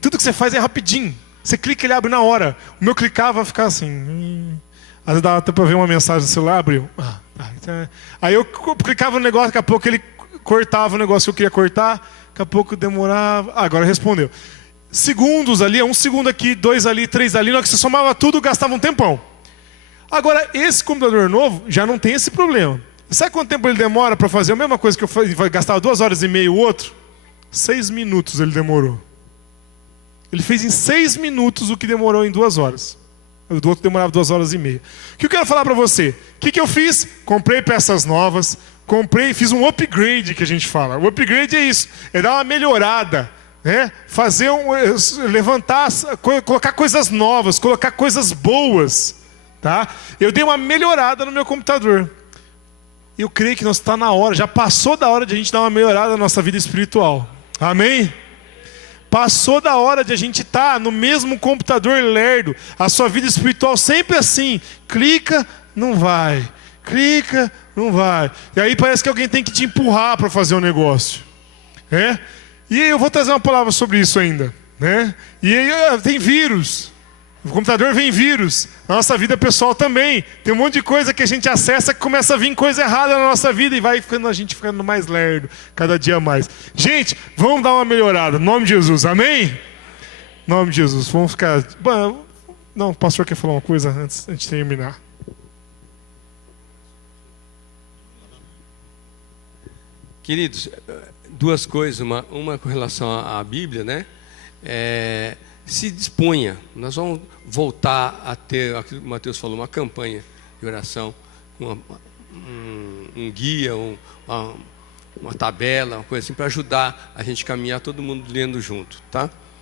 Tudo que você faz é rapidinho. Você clica, ele abre na hora. O meu clicava, ficava assim. Às vezes dava até para ver uma mensagem no celular, abriu. Aí eu clicava no negócio, daqui a pouco ele cortava o negócio que eu queria cortar. Daqui a pouco demorava. Agora respondeu. Segundos ali, 1 segundo aqui, 2 ali, 3 ali. Na hora que você somava tudo, gastava um tempão. Agora, esse computador novo já não tem esse problema. Sabe quanto tempo ele demora para fazer a mesma coisa que eu fazia? Gastava 2 horas e meia o outro? 6 minutos ele demorou. Ele fez em 6 minutos o que demorou em 2 horas. O do outro demorava 2 horas e meia. O que eu quero falar para você? O que eu fiz? Comprei peças novas, fiz um upgrade que a gente fala. O upgrade é isso, é dar uma melhorada, né? Levantar, colocar coisas novas, colocar coisas boas, tá? Eu dei uma melhorada no meu computador. Eu creio que está na hora, já passou da hora de a gente dar uma melhorada na nossa vida espiritual. Amém? Passou da hora de a gente estar no mesmo computador lerdo. A sua vida espiritual sempre assim. Clica, não vai. Clica, não vai. E aí parece que alguém tem que te empurrar para fazer um negócio. E eu vou trazer uma palavra sobre isso ainda. E aí tem vírus. O computador vem vírus. Na nossa vida pessoal também. Tem um monte de coisa que a gente acessa que começa a vir coisa errada na nossa vida e vai a gente ficando mais lerdo, cada dia mais. Gente, vamos dar uma melhorada. Em nome de Jesus, amém? Em nome de Jesus, vamos ficar... Não, o pastor quer falar uma coisa antes de terminar. Queridos, 2 coisas. Uma com relação à Bíblia, né? Se disponha, nós vamos voltar a ter, aquilo que o Mateus falou, uma campanha de oração, um guia, uma tabela, uma coisa assim, para ajudar a gente a caminhar todo mundo lendo junto, tá?